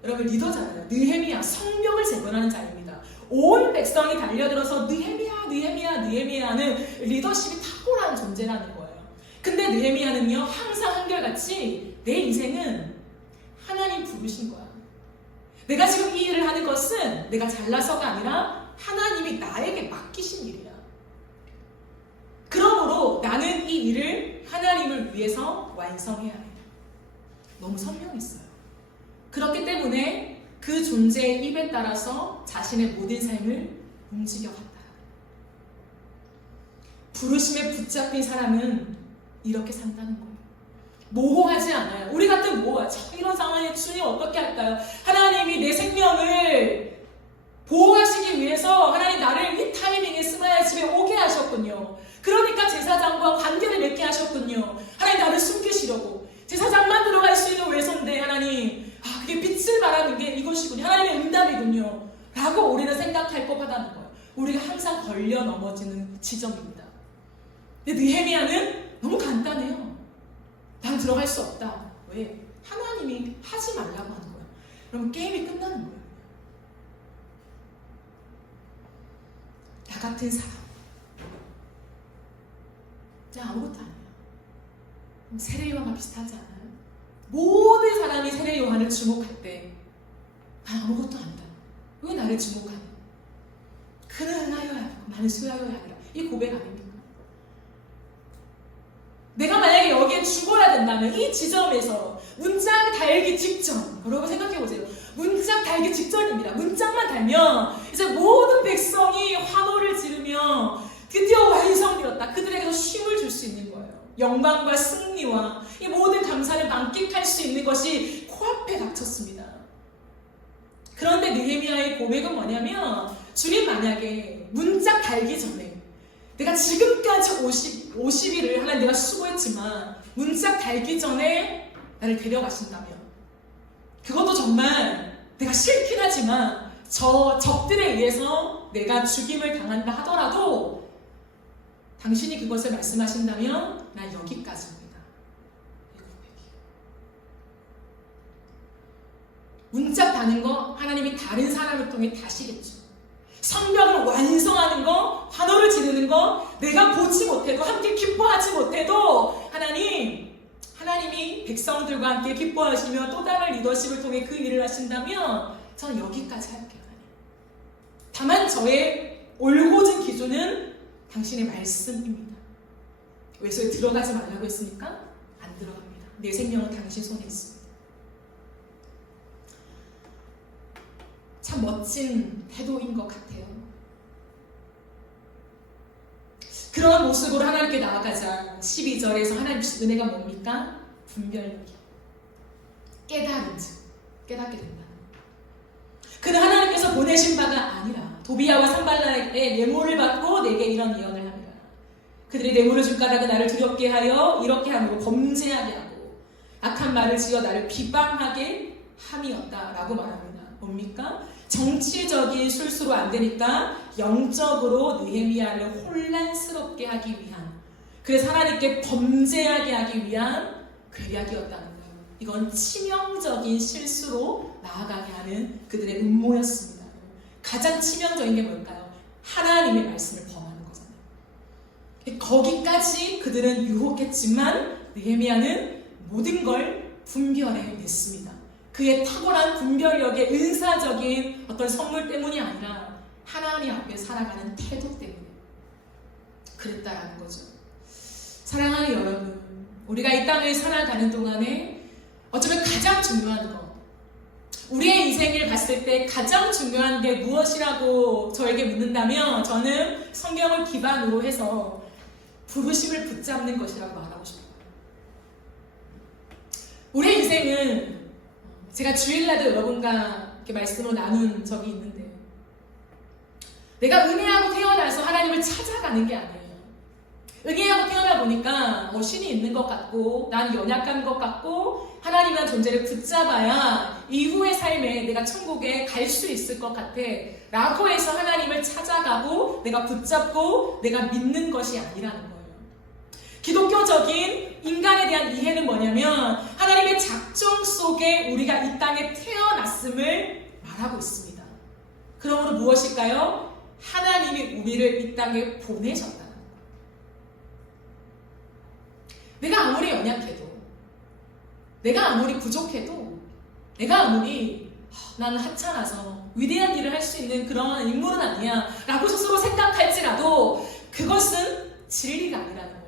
여러분, 리더잖아요. 느헤미야, 성벽을 재건하는 자입니다. 온 백성이 달려들어서 느헤미야, 느헤미야, 느헤미야는 리더십이 탁월한 존재라는 거예요. 근데 느헤미야는요, 항상 한결같이 내 인생은 하나님 부르신 거야. 내가 지금 이 일을 하는 것은 내가 잘나서가 아니라 하나님이 나에게 맡기신 일이야. 그러므로 나는 이 일을 하나님을 위해서 완성해야 해. 너무 선명했어요. 그렇기 때문에 그 존재의 입에 따라서 자신의 모든 삶을 움직여갔다. 부르심에 붙잡힌 사람은 이렇게 산다는 거예요. 모호하지 않아요. 우리 같은 모호하. 이런 상황에 주님 어떻게 할까요? 하나님이 내 생명을 보호하시기 위해서 하나님 나를 이 타이밍에 스마야 집에 오게 하셨군요. 그러니까 제사장과 관계를 맺게 하셨군요. 하나님 나를 숨기시려고. 제사장만 들어갈 수 있는 외소인데 하나님, 그게 빛을 발하는 게 이것이군요. 하나님의 응답이군요. 라고 우리는 생각할 법하다는 거예요. 우리가 항상 걸려 넘어지는 지점입니다. 근데 느헤미야는 너무 간단해요. 난 들어갈 수 없다. 왜? 하나님이 하지 말라고 하는 거예요. 그럼 게임이 끝나는 거예요. 나 같은 사람. 그냥 아무것도 아니야. 세례요한과 비슷하지 않아요? 모든 사람이 세례요한을 주목할 때 난 아무것도 아니다. 왜 나를 주목하냐? 그는 하여야 하고 나는 수여야 하리라. 이 고백 아닙니까? 내가 만약에 여기에 죽어야 된다면 이 지점에서 문짝 달기 직전, 여러분 생각해보세요. 문짝 달기 직전입니다. 문짝만 달면 이제 모든 백성이 환호를 지르며 드디어 완성되었다. 그들에게서 쉼을 줄 수 있는 거예요. 영광과 승리와 이 모든 감사를 만끽할 수 있는 것이 코앞에 닥쳤습니다. 그런데 느헤미야의 고백은 뭐냐면, 주님 만약에 문짝 달기 전에 내가 지금까지 50일을 하나님 내가 수고했지만 문짝 달기 전에 나를 데려가신다면, 그것도 정말 내가 싫긴 하지만 저 적들에 의해서 내가 죽임을 당한다 하더라도 당신이 그것을 말씀하신다면 난 여기까지입니다. 이 고백이. 문짝 다는 거 하나님이 다른 사람을 통해 다시겠죠. 성벽을 완성하는 거, 환호를 지르는 거, 내가 보지 못해도 함께 기뻐하지 못해도 하나님이 백성들과 함께 기뻐하시며 또 다른 리더십을 통해 그 일을 하신다면 저는 여기까지 할게요. 다만 저의 올곧은 기준은 당신의 말씀입니다. 외소에 들어가지 말라고 했으니까 안 들어갑니다. 내 생명은 당신 손에 있습니다. 참 멋진 태도인 것 같아요. 그런 모습으로 하나님께 나아가자. 12절에서 하나님 주신 은혜가 뭡니까? 분별력이. 깨닫게 된다. 그는 하나님께서 보내신 바가 아니라 도비야와 산발락의 메모를 받고 내게 이런 예언을 합니다. 그들이 뇌물을 줄 까닭은 나를 두렵게 하여 이렇게 함으로 범죄하게 하고 악한 말을 지어 나를 비방하게 함이었다라고 말합니다. 뭡니까? 정치적인 술수로 안 되니까 영적으로 느헤미야를 혼란스럽게 하기 위한, 그래서 하나님께 범죄하게 하기 위한 괴략이었다는 거예요. 이건 치명적인 실수로 나아가게 하는 그들의 음모였습니다. 가장 치명적인 게 뭘까요? 하나님의 말씀을 범하는 거잖아요. 거기까지 그들은 유혹했지만 느헤미야는 모든 걸 분별해 냈습니다. 그의 탁월한 분별력의 은사적인 어떤 선물 때문이 아니라 하나님 앞에 살아가는 태도 때문에 그랬다라는 거죠. 사랑하는 여러분, 우리가 이 땅을 살아가는 동안에 어쩌면 가장 중요한 것, 우리의 인생을 봤을 때 가장 중요한 게 무엇이라고 저에게 묻는다면 저는 성경을 기반으로 해서 부르심을 붙잡는 것이라고 말하고 싶어요. 우리의 인생은 제가 주일날도 여러분과 이렇게 말씀으로 나눈 적이 있는데, 내가 은혜하고 태어나서 하나님을 찾아가는 게 아니에요. 은혜하고 태어나 보니까 신이 있는 것 같고 나는 연약한 것 같고 하나님이라는 존재를 붙잡아야 이후의 삶에 내가 천국에 갈 수 있을 것 같아 라고 해서 하나님을 찾아가고 내가 붙잡고 내가 믿는 것이 아니라는 거예요. 기독교적인 인간에 대한 이해는 뭐냐면 하나님의 작정 속에 우리가 이 땅에 태어났음을 말하고 있습니다. 그러므로 무엇일까요? 하나님이 우리를 이 땅에 보내셨다는 거예요. 내가 아무리 연약해도, 내가 아무리 부족해도, 내가 아무리 나는 하찮아서 위대한 일을 할 수 있는 그런 인물은 아니야 라고 스스로 생각할지라도 그것은 진리가 아니라는 거예요.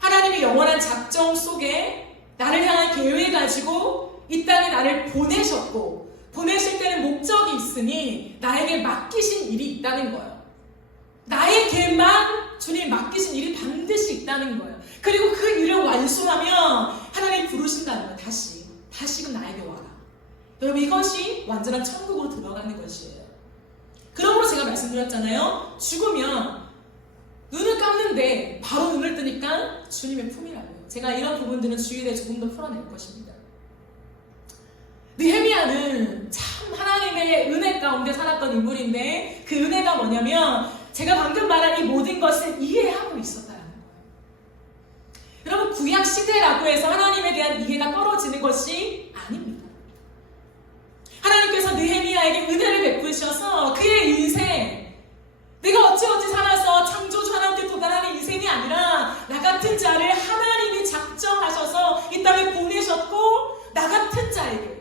하나님의 영원한 작정 속에 나를 향한 계획을 가지고 이 땅에 나를 보내셨고, 보내실 때는 목적이 있으니 나에게 맡기신 일이 있다는 거예요. 나에게만 주님 맡기신 일이 반드시 있다는 거예요. 그리고 그 일을 완수하면 하나님 부르신다는 거예요. 다시금 나에게 와라. 여러분, 이것이 완전한 천국으로 들어가는 것이에요. 그러므로 제가 말씀드렸잖아요. 죽으면 눈을 감는데 바로 눈을 뜨니까 주님의 품이라고요. 제가 이런 부분들은 주일에 조금 더 풀어낼 것입니다. 느헤미야는 참 하나님의 은혜 가운데 살았던 인물인데 그 은혜가 뭐냐면 제가 방금 말한 이 모든 것을 이해하고 있었다는 거예요. 여러분, 구약 시대라고 해서 하나님에 대한 이해가 떨어지는 것이 아닙니다. 하나님께서 느헤미야에게 은혜를 베푸셔서 그의 인생, 내가 어찌어찌 살아서 창조주 하나님께 도달하는 인생이 아니라 나 같은 자를 하나님이 작정하셔서 이 땅에 보내셨고, 나 같은 자에게,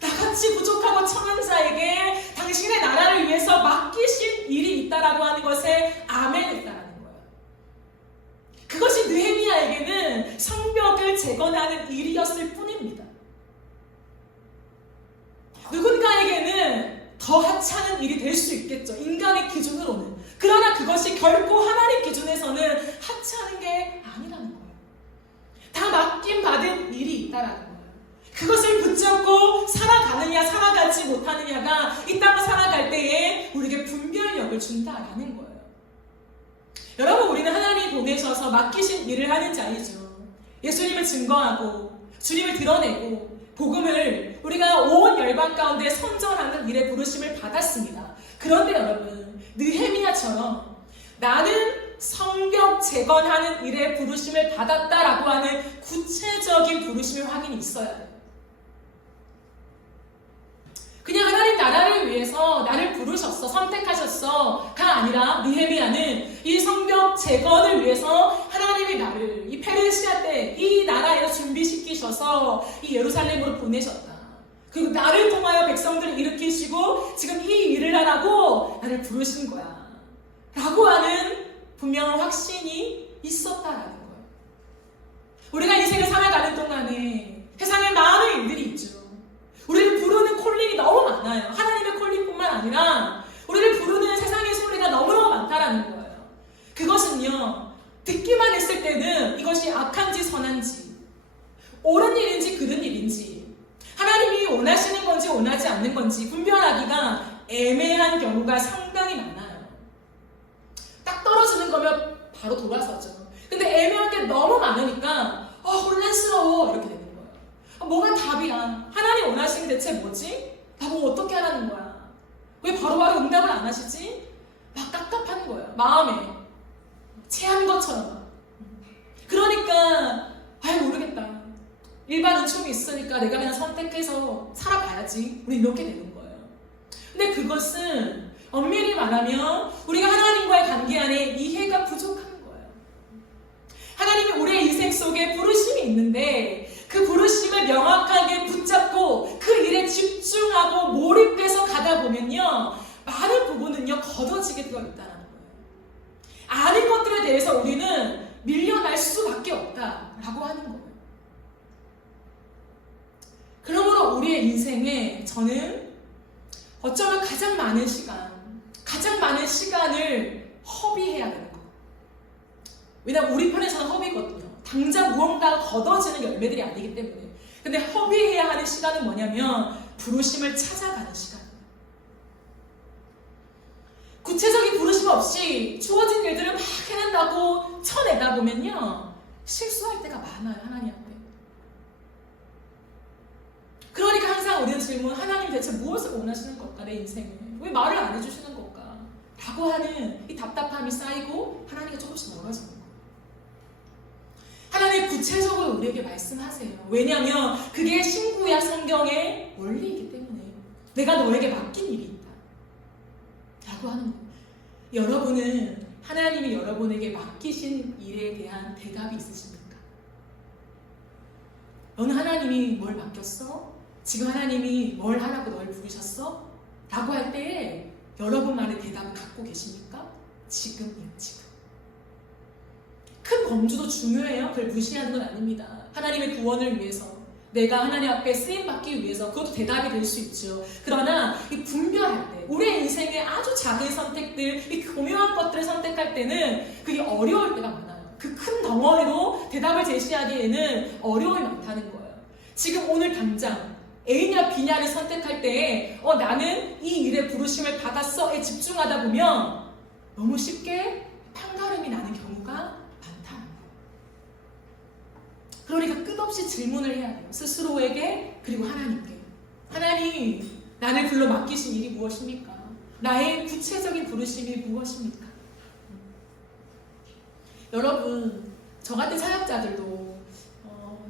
나같이 부족하고 청한 자에게 당신의 나라를 위해서 맡기신 일이 있다라고 하는 것에 아멘했다라는 거예요. 그것이 느헤미야에게는 성벽을 재건하는 일이었을 뿐입니다. 누군가에게는 더 하찮은 일이 될 수 있겠죠. 인간의 기준으로는. 그러나 그것이 결코 하나님 기준에서는 하찮은 게 아니라는 거예요. 다 맡김받은 일이 있다라는 거예요. 그것을 붙잡고 살아가느냐 살아가지 못하느냐가 이 땅을 살아갈 때에 우리에게 분별력을 준다라는 거예요. 여러분, 우리는 하나님이 보내셔서 맡기신 일을 하는 자이죠. 예수님을 증거하고 주님을 드러내고 복음을 우리가 온 열방 가운데 선전하는 일에 부르심을 받았습니다. 그런데 여러분, 느헤미야처럼 나는 성벽 재건하는 일에 부르심을 받았다라고 하는 구체적인 부르심의 확인이 있어야 돼요. 그냥 하나님 나라를 위해서 나를 부르셨어, 선택하셨어가 아니라 느헤미야는 이 성벽 재건을 위해서 하나님이 나를 이 페르시아 때 이 나라에 준비시키셔서 이 예루살렘으로 보내셨다. 그리고 나를 통하여 백성들을 일으키시고 지금 이 일을 하라고 나를 부르신 거야 라고 하는 분명한 확신이 있었다라는 거예요. 우리가 인생을 살아가는 동안에 세상에 많은 일들이 있죠. 우리를 부르는 콜링이 너무 많아요. 하나님의 콜링뿐만 아니라 우리를 부르는 세상의 소리가 너무너무 많다라는 거예요. 그것은요, 듣기만 했을 때는 이것이 악한지 선한지, 옳은 일인지 그른 일인지, 하나님이 원하시는 건지 원하지 않는 건지 분별하기가 애매한 경우가 상당히 많아요. 딱 떨어지는 거면 바로 돌아서죠. 근데 애매한 게 너무 많으니까 혼란스러워 이렇게 되는 거예요. 뭐가 답이야? 하나님 원하시는 게 대체 뭐지? 나 뭐 어떻게 하라는 거야? 왜 바로바로 응답을 안 하시지? 막 답답한 거예요. 마음에 체한 것처럼. 그러니까 모르겠다. 일반 은총이 있으니까 내가 그냥 선택해서 살아봐야지. 우리 이렇게 되는 거예요. 근데 그것은 엄밀히 말하면 우리가 하나님과의 관계 안에 이해가 부족한 거예요. 하나님이 우리의 인생 속에 부르심이 있는데 그 부르심을 명확하게 붙잡고 그 일에 집중하고 몰입해서 가다 보면요, 많은 부분은요 걷어지게 되어 있다는 거예요. 아는 것들에 대해서 우리는 밀려날 수밖에 없다라고 하는 거예요. 그러므로 우리의 인생에 저는 어쩌면 가장 많은 시간을 허비해야 되는 거예요. 왜냐면 우리 편에서는 허비거든요. 당장 무언가 걷어지는 열매들이 아니기 때문에. 근데 허비해야 하는 시간은 뭐냐면 부르심을 찾아가는 시간이에요. 구체적인 부르심 없이 주어진 일들을 막 해낸다고 쳐내다 보면요, 실수할 때가 많아요, 하나님 앞에. 그러니까 항상 우리는 질문, 하나님 대체 무엇을 원하시는 걸까, 내 인생에? 왜 말을 안 해주시는 걸까? 라고 하는 이 답답함이 쌓이고 하나님과 조금씩 멀어지는 거예요. 하나님 구체적으로 우리에게 말씀하세요. 왜냐하면 그게 신구약 성경의 원리이기 때문에. 내가 너에게 맡긴 일이 있다 라고 하는 거예요. 여러분은 하나님이 여러분에게 맡기신 일에 대한 대답이 있으십니까? 너는 하나님이 뭘 맡겼어? 지금 하나님이 뭘 하라고 널 부르셨어? 라고 할 때에 여러분만의 대답을 갖고 계십니까? 지금이에요, 지금. 큰 범주도 중요해요. 그걸 무시하는 건 아닙니다. 하나님의 구원을 위해서, 내가 하나님 앞에 쓰임받기 위해서, 그것도 대답이 될 수 있죠. 그러나 이 분별할 때, 우리의 인생의 아주 작은 선택들, 이 교묘한 것들을 선택할 때는 그게 어려울 때가 많아요. 그 큰 덩어리로 대답을 제시하기에는 어려움이 많다는 거예요. 지금 오늘 당장 A냐 B냐를 선택할 때에 나는 이 일에 부르심을 받았어에 집중하다 보면 너무 쉽게 판가름이 나는 경우가 많다는 거예요. 그러니까 끝없이 질문을 해야 돼요. 스스로에게, 그리고 하나님께. 하나님, 나를 불러 맡기신 일이 무엇입니까? 나의 구체적인 부르심이 무엇입니까? 여러분, 저 같은 사역자들도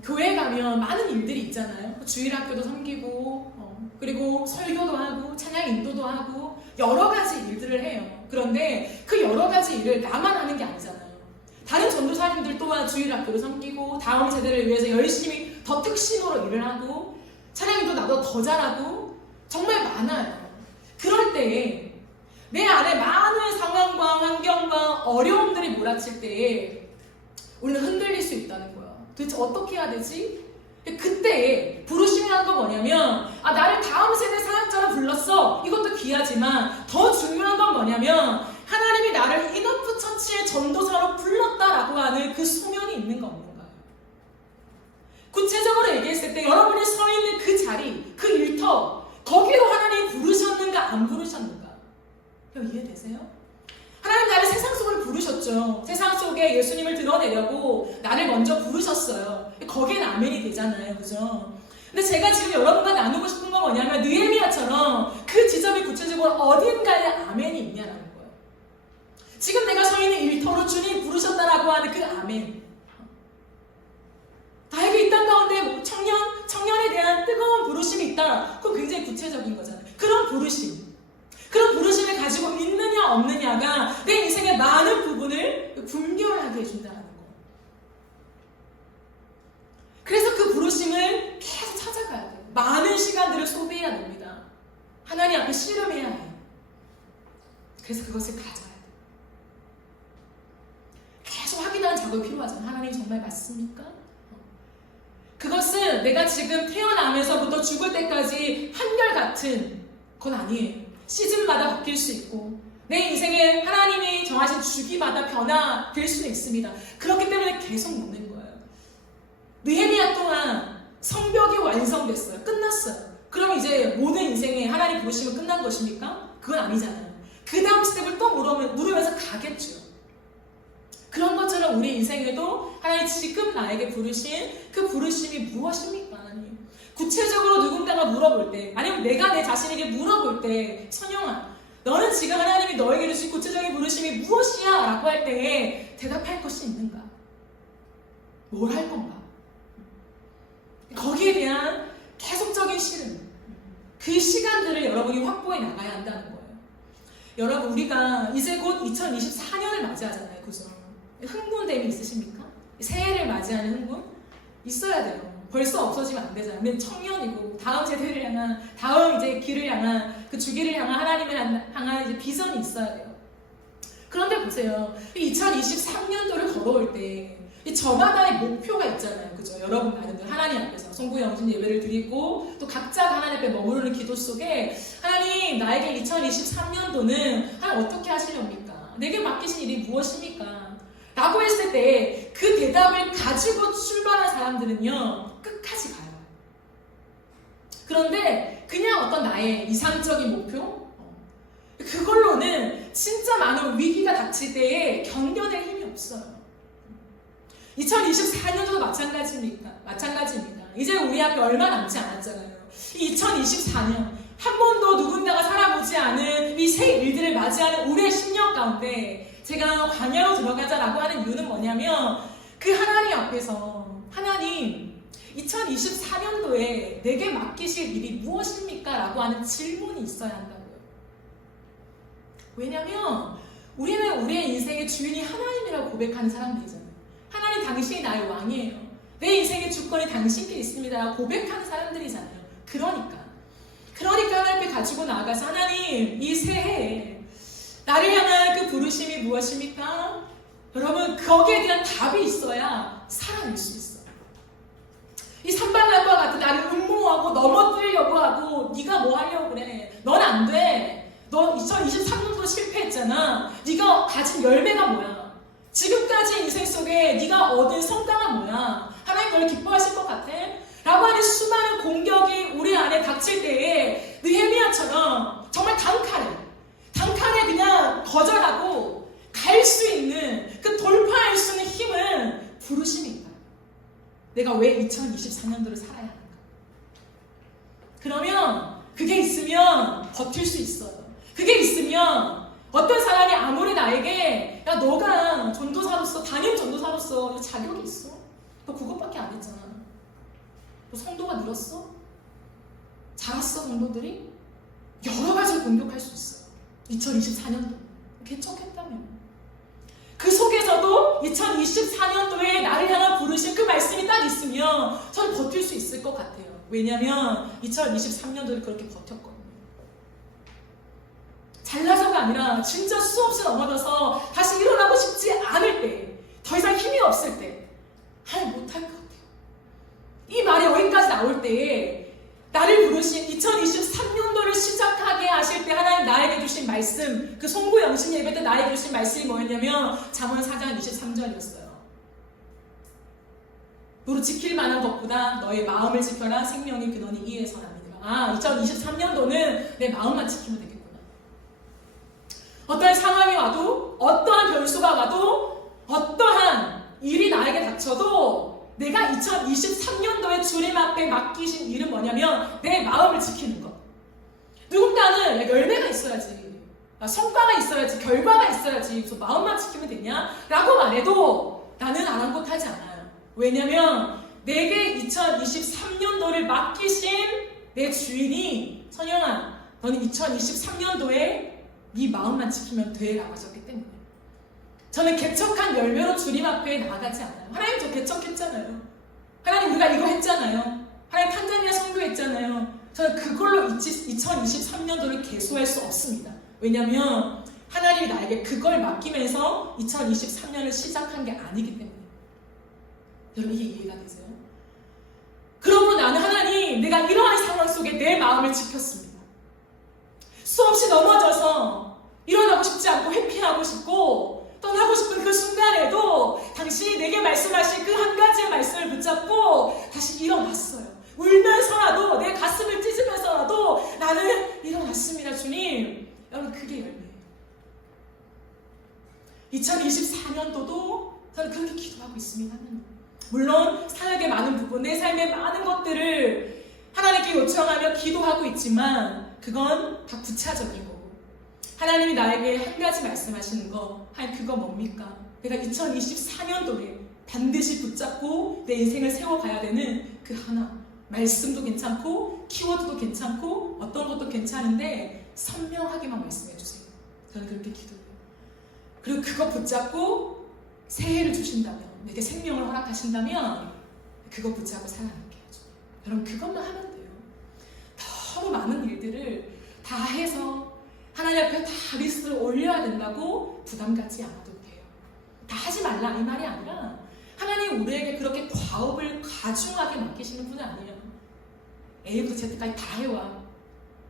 교회 가면 많은 일들이 있잖아요. 주일학교도 섬기고 그리고 설교도 하고 찬양 인도도 하고 여러 가지 일들을 해요. 그런데 그 여러 가지 일을 나만 하는 게 아니잖아요. 다른 전도사님들 또한 주일학교를 섬기고 다음 세대를 위해서 열심히 더 특심으로 일을 하고 찬양 인도 나도 더 잘하고 정말 많아요. 그럴 때에 내 안에 많은 상황과 환경과 어려움들이 몰아칠 때에 우리는 흔들릴 수 있다는 거야. 도대체 어떻게 해야 되지? 그때 부르심이라는 건 뭐냐면 나를 다음 세대 사역자로 불렀어. 이것도 귀하지만 더 중요한 건 뭐냐면 하나님이 나를 인어프 처치의 전도사로 불렀다라고 하는 그 소명이 있는 거 없는 거예요. 구체적으로 얘기했을 때 여러분이 서 있는 그 자리, 그 일터, 거기로 하나님이 부르셨는가 안 부르셨는가? 이해되세요? 하나님 나를 세상 속으로 부르셨죠. 세상 속에 예수님을 드러내려고 나를 먼저 부르셨어요. 거기엔 아멘이 되잖아요. 그죠? 근데 제가 지금 여러분과 나누고 싶은 건 뭐냐면 느헤미야처럼 그 지점이 구체적으로 어딘가에 아멘이 있냐라는 거예요. 지금 내가 서 있는 일터로 주님 부르셨다라고 하는 그 아멘. 나에게 이 땅 가운데 청년에 대한 뜨거운 부르심이 있다. 그건 굉장히 구체적인 거잖아요. 그런 부르심을 가지고 있느냐 없느냐가 내 인생의 많은 부분을 분별하게 해준다는 거. 그래서 그 부르심을 계속 찾아가야 돼요. 많은 시간들을 소비해야 됩니다. 하나님 앞에 씨름해야 해요. 그래서 그것을 가져야 돼요. 계속 확인하는 작업이 필요하잖아요. 하나님 정말 맞습니까? 그것은 내가 지금 태어나면서부터 죽을 때까지 한결같은 건 아니에요. 시즌마다 바뀔 수 있고 내 인생에 하나님이 정하신 주기마다 변화될 수는 있습니다. 그렇기 때문에 계속 묻는 거예요. 느헤미야 또한 성벽이 완성됐어요. 끝났어요. 그럼 이제 모든 인생에 하나님 부르시면 끝난 것입니까? 그건 아니잖아요. 그 다음 스텝을 또 누르면서 가겠죠. 그런 것처럼 그렇다면 우리 인생에도 하나님 지금 나에게 부르신 그 부르심이 무엇입니까? 하나님? 구체적으로 누군가가 물어볼 때, 아니면 내가 내 자신에게 물어볼 때, 선영아, 너는 지금 하나님이 너에게 주신 구체적인 부르심이 무엇이야? 라고 할 때에 대답할 것이 있는가? 뭘 할 건가? 거기에 대한 계속적인 실험, 그 시간들을 여러분이 확보해 나가야 한다는 거예요. 여러분, 우리가 이제 곧 2024년을 맞이하잖아요. 그죠? 흥분됨이 있으십니까? 새해를 맞이하는 흥분? 있어야 돼요. 벌써 없어지면 안 되잖아요. 우리는 청년이고 다음 세대를 향한, 다음 이제 길을 향한, 그 주기를 향한 하나님을 향한 이제 비전이 있어야 돼요. 그런데 보세요. 2023년도를 걸어올 때 저마다의 목표가 있잖아요. 그죠? 여러분 많은들 하나님 앞에서 성부 영신 예배를 드리고 또 각자가 하나님 앞에 머무르는 기도 속에 하나님, 나에게 2023년도는 하나님 어떻게 하시렵니까? 내게 맡기신 일이 무엇입니까? 라고 했을 때 그 대답을 가지고 출발한 사람들은요, 끝까지 가요. 그런데 그냥 어떤 나의 이상적인 목표? 그걸로는 진짜 많은 위기가 닥칠 때에 견뎌낼 힘이 없어요. 2024년도도 마찬가지입니다. 이제 우리 앞에 얼마 남지 않았잖아요. 2024년, 한 번도 누군가가 살아보지 않은 이 새 일들을 맞이하는 올해 10년 가운데 제가 광야로 들어가자라고 하는 이유는 뭐냐면, 그 하나님 앞에서 하나님, 2024년도에 내게 맡기실 일이 무엇입니까? 라고 하는 질문이 있어야 한다고요. 왜냐면 우리는 우리의 인생의 주인이 하나님이라고 고백하는 사람들이잖아요. 하나님, 당신이 나의 왕이에요. 내 인생의 주권이 당신께 있습니다. 고백하는 사람들이잖아요. 그러니까 하나님 앞에 가지고 나아가서 하나님, 이 새해에 나를 향한 그 부르심이 무엇입니까? 여러분, 거기에 대한 답이 있어야 살아낼 수 있어요. 이 산발람과 같은 나를 음모하고 넘어뜨리려고 하고 네가 뭐 하려고 그래? 넌 안 돼. 너 2023년도 실패했잖아. 네가 가진 열매가 뭐야? 지금까지 인생 속에 네가 얻은 성과가 뭐야? 하나님 너를 기뻐하실 것 같아? 라고 하는 수많은 공격이 우리 안에 닥칠 때에 느헤미야처럼 정말 단칼에 그냥 거절하고 갈 수 있는, 그 돌파할 수 있는 힘은 부르심인가? 내가 왜 2024년도를 살아야 하는가? 그러면 그게 있으면 버틸 수 있어요. 그게 있으면 어떤 사람이 아무리 나에게 야, 너가 전도사로서, 담임 전도사로서 자격이 있어? 너 그것밖에 안 했잖아. 너 성도가 늘었어? 자랐어, 성도들이? 여러 가지를 공격할 수 있어요. 2024년도 개척했다면. 그 속에서도 2024년도에 나를 향한 부르신 그 말씀이 딱 있으면 저는 버틸 수 있을 것 같아요. 왜냐면 2023년도를 그렇게 버텼거든요. 잘나서가 아니라 진짜 수없이 넘어져서 다시 일어나고 싶지 않을 때, 더 이상 힘이 없을 때 못할 것 같아요. 이 말이 여기까지 나올 때에 나를 부르신 2023년도를 시작하게 하실 때 하나님 나에게 주신 말씀, 그 송구 영신 예배 때 나에게 주신 말씀이 뭐였냐면 잠언 4장 23절이었어요. 너로 지킬 만한 것보다 너의 마음을 지켜라. 생명이 근원이 이에서 납니다. 2023년도는 내 마음만 지키면 되겠구나. 어떠한 상황이 와도, 어떠한 변수가 와도, 어떠한 일이 나에게 닥쳐도 내가 2023년도에 주님 앞에 맡기신 일은 뭐냐면 내 마음을 지키는 것. 누군가는 열매가 있어야지, 성과가 있어야지, 결과가 있어야지, 그래서 마음만 지키면 되냐? 라고 말해도 나는 아랑곳하지 않아요. 왜냐면 내게 2023년도를 맡기신 내 주인이 선영아, 너는 2023년도에 네 마음만 지키면 돼 라고 하셨기 때문에 저는 개척한 열매로 주님 앞에 나아가지 않아요. 하나님 저 개척했잖아요. 하나님 우리가 이거 했잖아요. 하나님 탄자니아 선교했잖아요. 저는 그걸로 2023년도를 계수할 수 없습니다. 왜냐하면 하나님이 나에게 그걸 맡기면서 2023년을 시작한 게 아니기 때문에. 여러분 이게 이해가 되세요? 그러므로 나는 하나님, 내가 이러한 상황 속에 내 마음을 지켰습니다. 수없이 넘어져서 일어나고 싶지 않고 회피하고 싶고 떠나고 싶은 그 순간에도 당신이 내게 말씀하신 그 한 가지의 말씀을 붙잡고 다시 일어났어요. 울면서라도, 내 가슴을 찢으면서라도 나는 일어났습니다. 주님, 여러분 그게 열매예요. 2024년도도 저는 그렇게 기도하고 있습니다. 물론 사역의 많은 부분, 내 삶의 많은 것들을 하나님께 요청하며 기도하고 있지만 그건 다 구차적인 거고, 하나님이 나에게 한 가지 말씀하시는 거, 그거 뭡니까? 내가 2024년도에 반드시 붙잡고 내 인생을 세워가야 되는 그 하나, 말씀도 괜찮고 키워드도 괜찮고 어떤 것도 괜찮은데 선명하게만 말씀해 주세요. 저는 그렇게 기도해요. 그리고 그거 붙잡고 새해를 주신다면, 내게 생명을 허락하신다면 그거 붙잡고 살아남게 해줘. 여러분, 그것만 하면 돼요. 너무 많은 일들을 다 해서 하나님 앞에 다 리스트를 올려야 된다고 부담 갖지 않아도 돼요. 다 하지 말라 이 말이 아니라, 하나님 우리에게 그렇게 과업을 가중하게 맡기시는 분은 아니에요. A부터 Z까지 다 해와,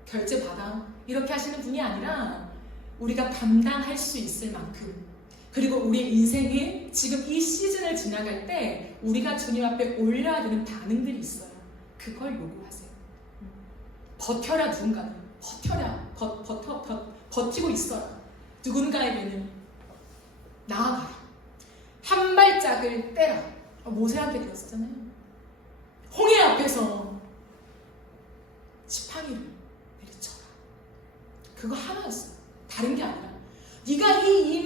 결제 받아, 이렇게 하시는 분이 아니라 우리가 감당할 수 있을 만큼, 그리고 우리 인생의 지금 이 시즌을 지나갈 때 우리가 주님 앞에 올려야 되는 반응들이 있어요. 그걸 요구하세요. 버텨라. 누군가는 버텨라. 버티고 있어라. 누군가에게는 나아가라. 한 발짝을 떼라. 모세한테 그랬었잖아요. 홍해 앞에서 지팡이를 내리쳐라. 그거 하나였어요. 다른 게 아니라, 네가 이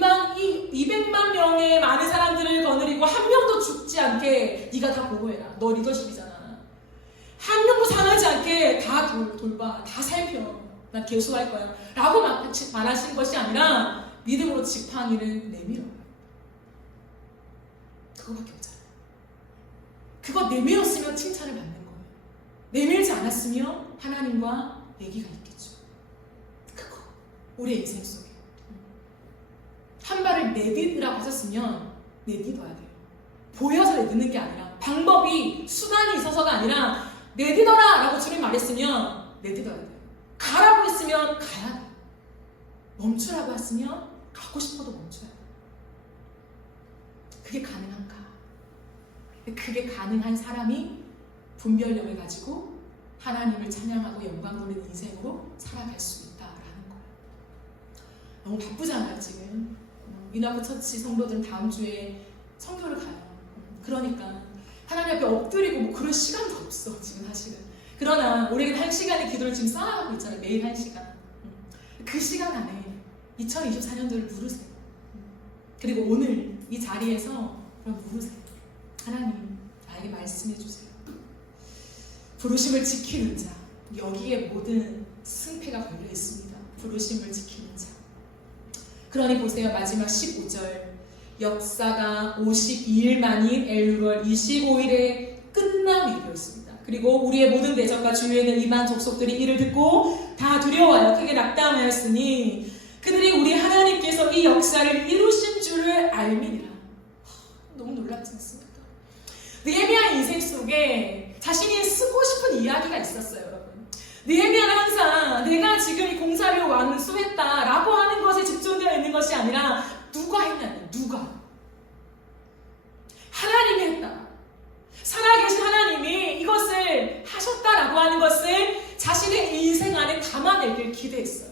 200만 명의 많은 사람들을 거느리고 한 명도 죽지 않게 네가 다 보호해라. 너 리더십이잖아. 한 명도 상하지 않게 다 돌봐. 다 살펴. 난 계속할 거야. 라고 말하신 것이 아니라 믿음으로 지팡이를 내밀어. 그거밖에 없잖아요. 그거 내밀었으면 칭찬을 받는 거예요. 내밀지 않았으면 하나님과 얘기가 있겠죠. 그거 우리의 인생 속에 한 발을 내딛으라고 하셨으면 내딛어야 돼요. 보여서 내딛는 게 아니라, 방법이 수단이 있어서가 아니라 내딛어라 라고 주님 말했으면 내딛어야 돼요. 가라고 했으면 가야 돼요. 멈추라고 했으면 가고 싶어도 멈춰야 돼요. 그게 가능한가? 그게 가능한 사람이 분별력을 가지고 하나님을 찬양하고 영광 돌리는 인생으로 살아갈 수 있다라는 거예요. 너무 바쁘잖아요 지금. 인하프 처치 성도들은 다음 주에 선교를 가요. 그러니까 하나님 앞에 엎드리고 뭐 그런 시간도 없어 지금 사실은. 그러나 우리는 1시간의 기도를 지금 쌓아가고 있잖아요. 매일 1시간. 그 시간 안에 2024년도를 물으세요. 그리고 오늘 이 자리에서 그럼 물으세요. 하나님, 나에게 말씀해 주세요. 부르심을 지키는 자, 여기에 모든 승패가 걸려 있습니다. 부르심을 지키는 자. 그러니 보세요. 마지막 15절. 역사가 52일 만인 엘루월 25일에 끝남이 되었습니다. 그리고 우리의 모든 대적과 주위에 있는 이방 족속들이 이를 듣고 다 두려워하여 크게 낙담하였으니 그들이 우리 하나님께서 이 역사를 이루신 줄을 알미니라. 너무 놀랍지 않습니까? 느헤미야 인생 속에 자신이 쓰고 싶은 이야기가 있었어요, 여러분. 느헤미야는 항상 내가 지금 이 공사를 완수했다라고 하는 것에 집중되어 있는 것이 아니라 누가 했냐면 누가? 하나님이 했다. 살아계신 하나님이 이것을 하셨다라고 하는 것을 자신의 인생 안에 담아내길 기대했어요.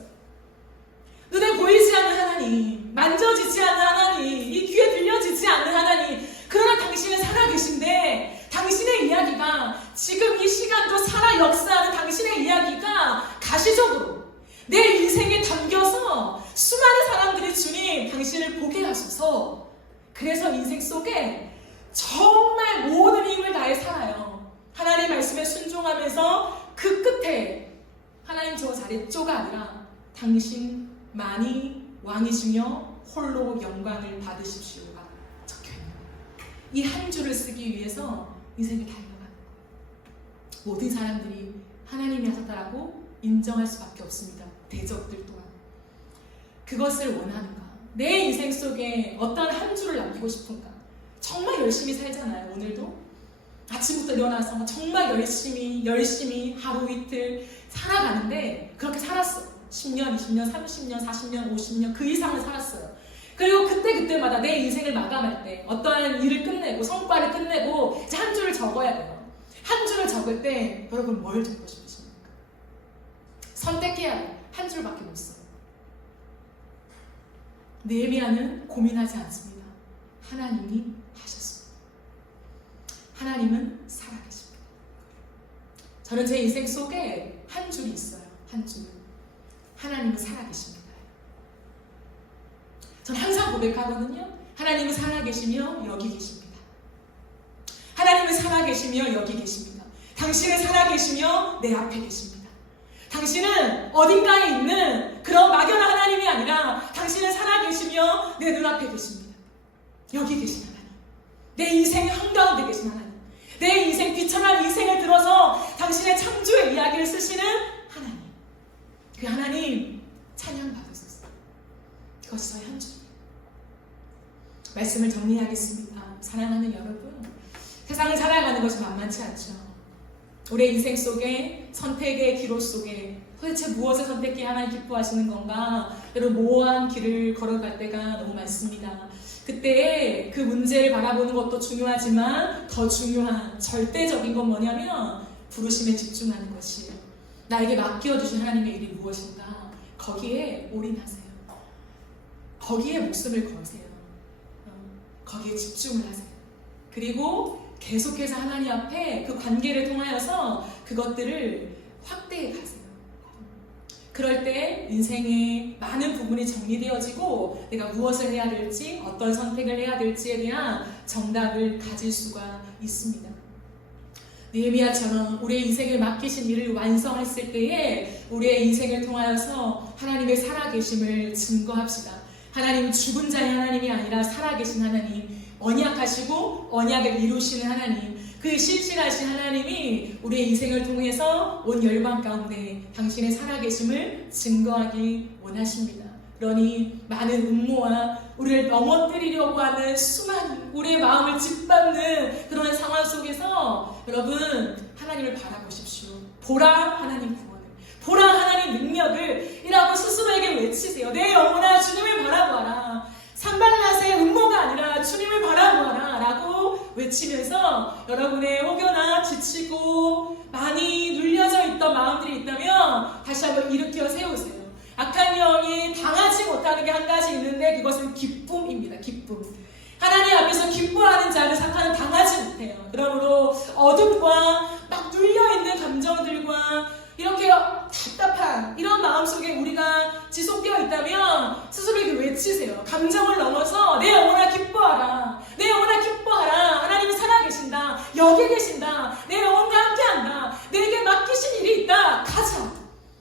눈에 보이지 않는 하나님, 만져지지 않는 하나님, 이 귀에 들려지지 않는 하나님, 그러나 당신은 살아계신데 당신의 이야기가 지금 이 시간도 살아 역사하는 당신의 이야기가 가시적으로 내 인생에 담겨서 수많은 사람들이 주님 당신을 보게 하셔서 그래서 인생 속에 정말 모든 힘을 다해 살아요. 하나님 말씀에 순종하면서 그 끝에 하나님 저 자리조가 아니라 당신만이 왕이시며 홀로 영광을 받으십시오가 적혀있는 이 한 줄을 쓰기 위해서 인생을 달려가는 거예요. 모든 사람들이 하나님이 하셨다라고 인정할 수밖에 없습니다. 대적들 또한. 그것을 원하는가? 내 인생 속에 어떤 한 줄을 남기고 싶은가? 정말 열심히 살잖아요. 오늘도 아침부터 일어나서 정말 열심히 하루 이틀 살아가는데 그렇게 살았어. 10년, 20년, 30년, 40년, 50년 그 이상을 살았어요. 그리고 그때마다 내 인생을 마감할 때 어떠한 일을 끝내고 성과를 끝내고 이제 한 줄을 적어야 돼요. 한 줄을 적을 때 여러분 뭘 적고 싶으십니까? 선택해야 돼. 한 줄밖에 못 써요. 느헤미야는 고민하지 않습니다. 하나님이 하셨습니다. 하나님은 살아계십니다. 저는 제 인생 속에 한 줄이 있어요. 한 줄. 하나님은 살아계십니다. 저는 항상 고백하거든요. 하나님은 살아계시며 여기 계십니다. 하나님은 살아계시며 여기 계십니다. 당신은 살아계시며 내 앞에 계십니다. 당신은 어딘가에 있는 그런 막연한 하나님이 아니라 당신은 살아계시며 내 눈앞에 계십니다. 여기 계신 하나님. 내 인생의 한가운데 계신 하나님. 내 인생 비천한 인생을 들어서 당신의 창조의 이야기를 쓰시는 하나님. 그 하나님 찬양받으셨어요. 그것이 저의 한 줄이에요. 말씀을 정리하겠습니다. 사랑하는 여러분, 세상을 살아가는 것이 만만치 않죠. 우리의 인생 속에 선택의 기로 속에 도대체 무엇을 선택해야 하나님 기뻐하시는 건가? 여러분 모호한 길을 걸어갈 때가 너무 많습니다. 그때 그 문제를 바라보는 것도 중요하지만 더 중요한 절대적인 건 뭐냐면 부르심에 집중하는 것이에요. 나에게 맡겨주신 하나님의 일이 무엇인가? 거기에 올인하세요. 거기에 목숨을 거세요. 거기에 집중을 하세요. 그리고 계속해서 하나님 앞에 그 관계를 통하여서 그것들을 확대해 가세요. 그럴 때 인생의 많은 부분이 정리되어지고 내가 무엇을 해야 될지, 어떤 선택을 해야 될지에 대한 정답을 가질 수가 있습니다. 느헤미야처럼 우리의 인생을 맡기신 일을 완성했을 때에 우리의 인생을 통하여서 하나님의 살아계심을 증거합시다. 하나님은 죽은 자의 하나님이 아니라 살아계신 하나님, 언약하시고 언약을 이루시는 하나님, 그 신실하신 하나님이 우리의 인생을 통해서 온 열방 가운데 당신의 살아계심을 증거하기 원하십니다. 그러니 많은 음모와 우리를 넘어뜨리려고 하는 수많은 우리의 마음을 짓밟는 그런 상황 속에서 여러분 하나님을 바라보십시오. 보라 하나님 구원을, 보라 하나님 능력을 이라고 스스로에게 외치세요. 내 영혼아 주님을 바라보아라. 산발랏의 음모가 아니라 주님을 바라보아라 라고 외치면서 여러분의 혹여나 지치고 많이 눌려져 있던 마음들이 있다면 다시 한번 일으켜 세우세요. 악한 영이 당하지 못하는 게 한 가지 있는데 그것은 기쁨입니다. 기쁨. 하나님 앞에서 기뻐하는 자는 사탄은 당하지 못해요. 그러므로 어둠과 막 눌려있는 감정들과 이렇게 답답한 이런 마음속에 우리가 지속되어 있다면 스스로에게 외치세요. 감정을 넘어서 내 영혼아 기뻐하라. 내 영혼아 기뻐하라. 하나님이 살아계신다. 여기 계신다. 내 영혼과 함께한다. 내게 맡기신 일이 있다. 가자.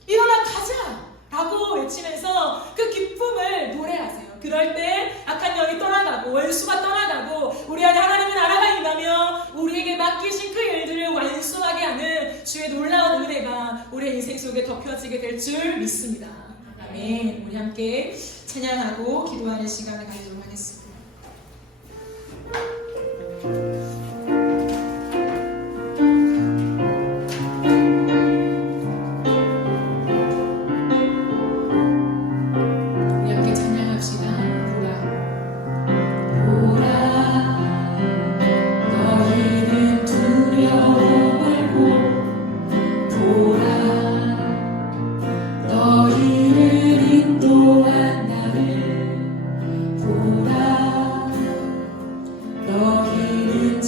일어나 가자. 라고 외치면서 그 기쁨을 노래하세요. 그럴 때 악한 영이 떠나가고 원수가 떠나가고 우리 안에 하나님의 나라가 임하며 우리에게 맡기신 그 일들을 완수하게 하는 주의 놀라운 은혜가 우리의 인생 속에 덮여지게 될 줄 믿습니다. 아멘. 우리 함께 찬양하고 기도하는 시간을 가지도록 하겠습니다. 너희는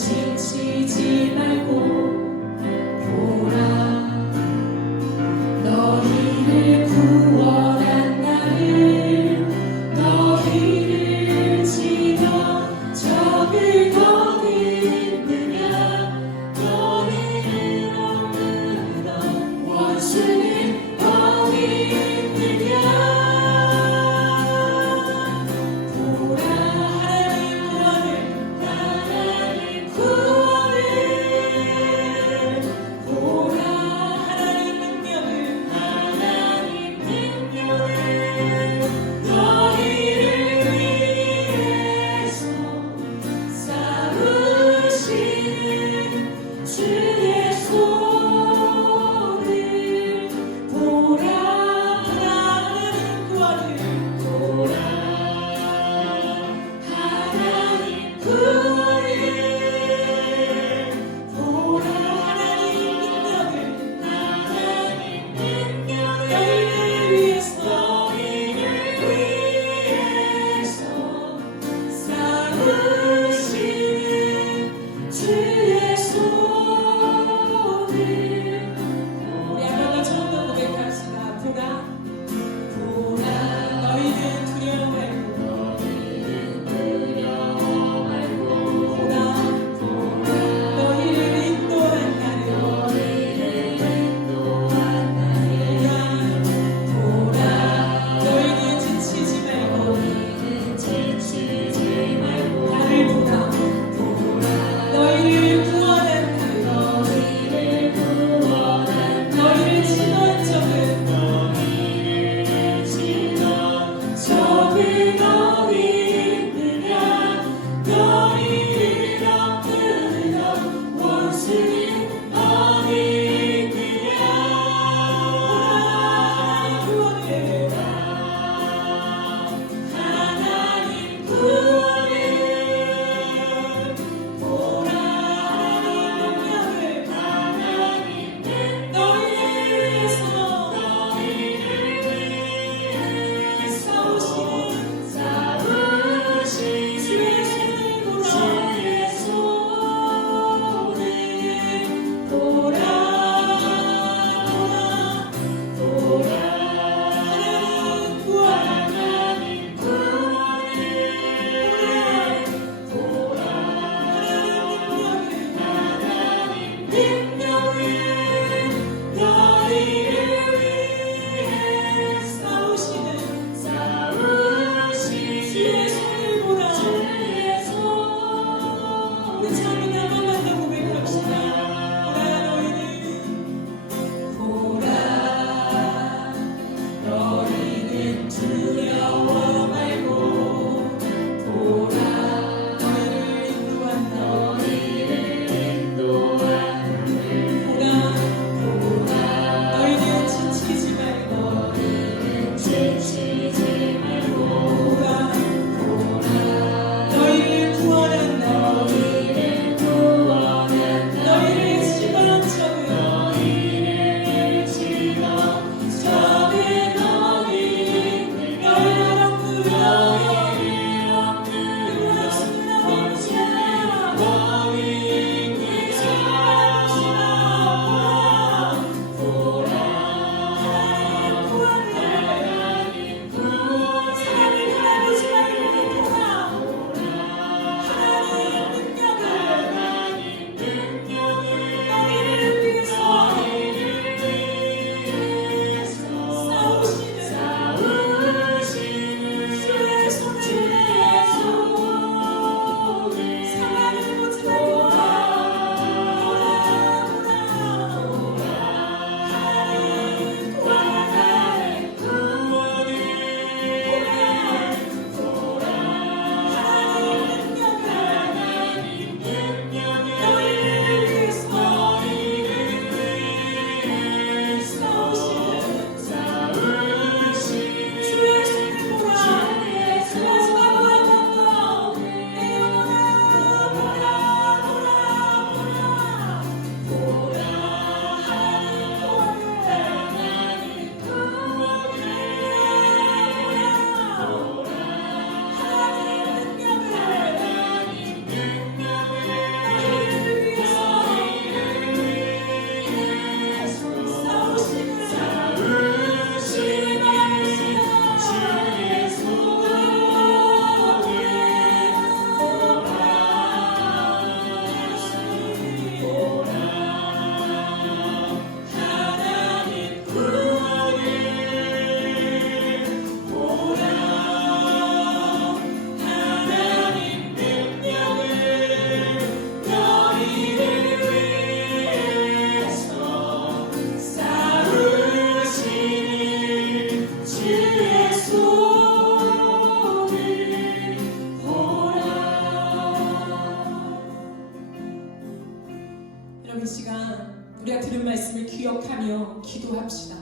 여러분 이 시간 우리가 들은 말씀을 기억하며 기도합시다.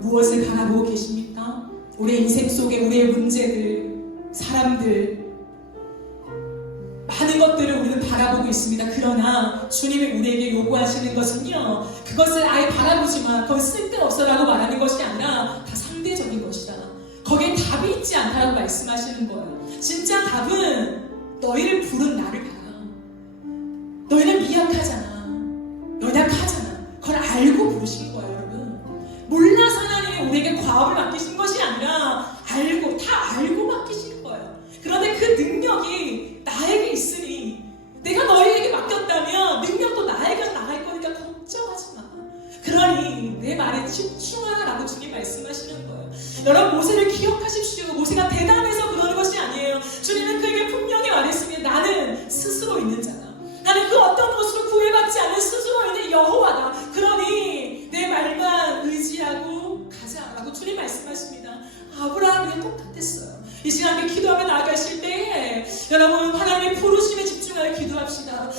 무엇을 바라보고 계십니까? 우리의 인생 속에 우리의 문제들, 사람들, 많은 것들을 우리는 바라보고 있습니다. 그러나 주님이 우리에게 요구하시는 것은요, 그것을 아예 바라보지 마, 그건 쓸데없어라고 말하는 것이 아니라 다 상대적인 것이다. 거기에 답이 있지 않다라고 말씀하시는 거예요. 진짜 답은 너희를 부른 나를 봐라. 너희는 미약하잖아. 연약하잖아. 그걸 알고 부르신 거예요, 여러분. 몰라서 하나님이 우리에게 과업을 맡기신 것이 아니라 알고, 다 알고 맡기신 거예요. 그런데 그 능력이 나에게 있으니 내가 너희에게 맡겼다면 능력도 나에게 나갈 거니까 걱정하지 마. 그러니 내 말에 집중하라고 주님 말씀하시는 거예요. 여러분, 모세를 기억하십시오. 모세가 대단해서 그러는 것이 아니에요. 주님은 그에게 분명히 말했습니다. 나는 스스로 있는 자다. 나는 그 어떤 것으로 구애받지 않은 스스로 있는 여호와다. 그러니 내 말만 의지하고 가자라고 주님 말씀하십니다. 아브라함이 똑같았어요. 이 시간에 기도하며 나아가실 때에 여러분, 하나님의 부르심에 집중하여 기도합시다.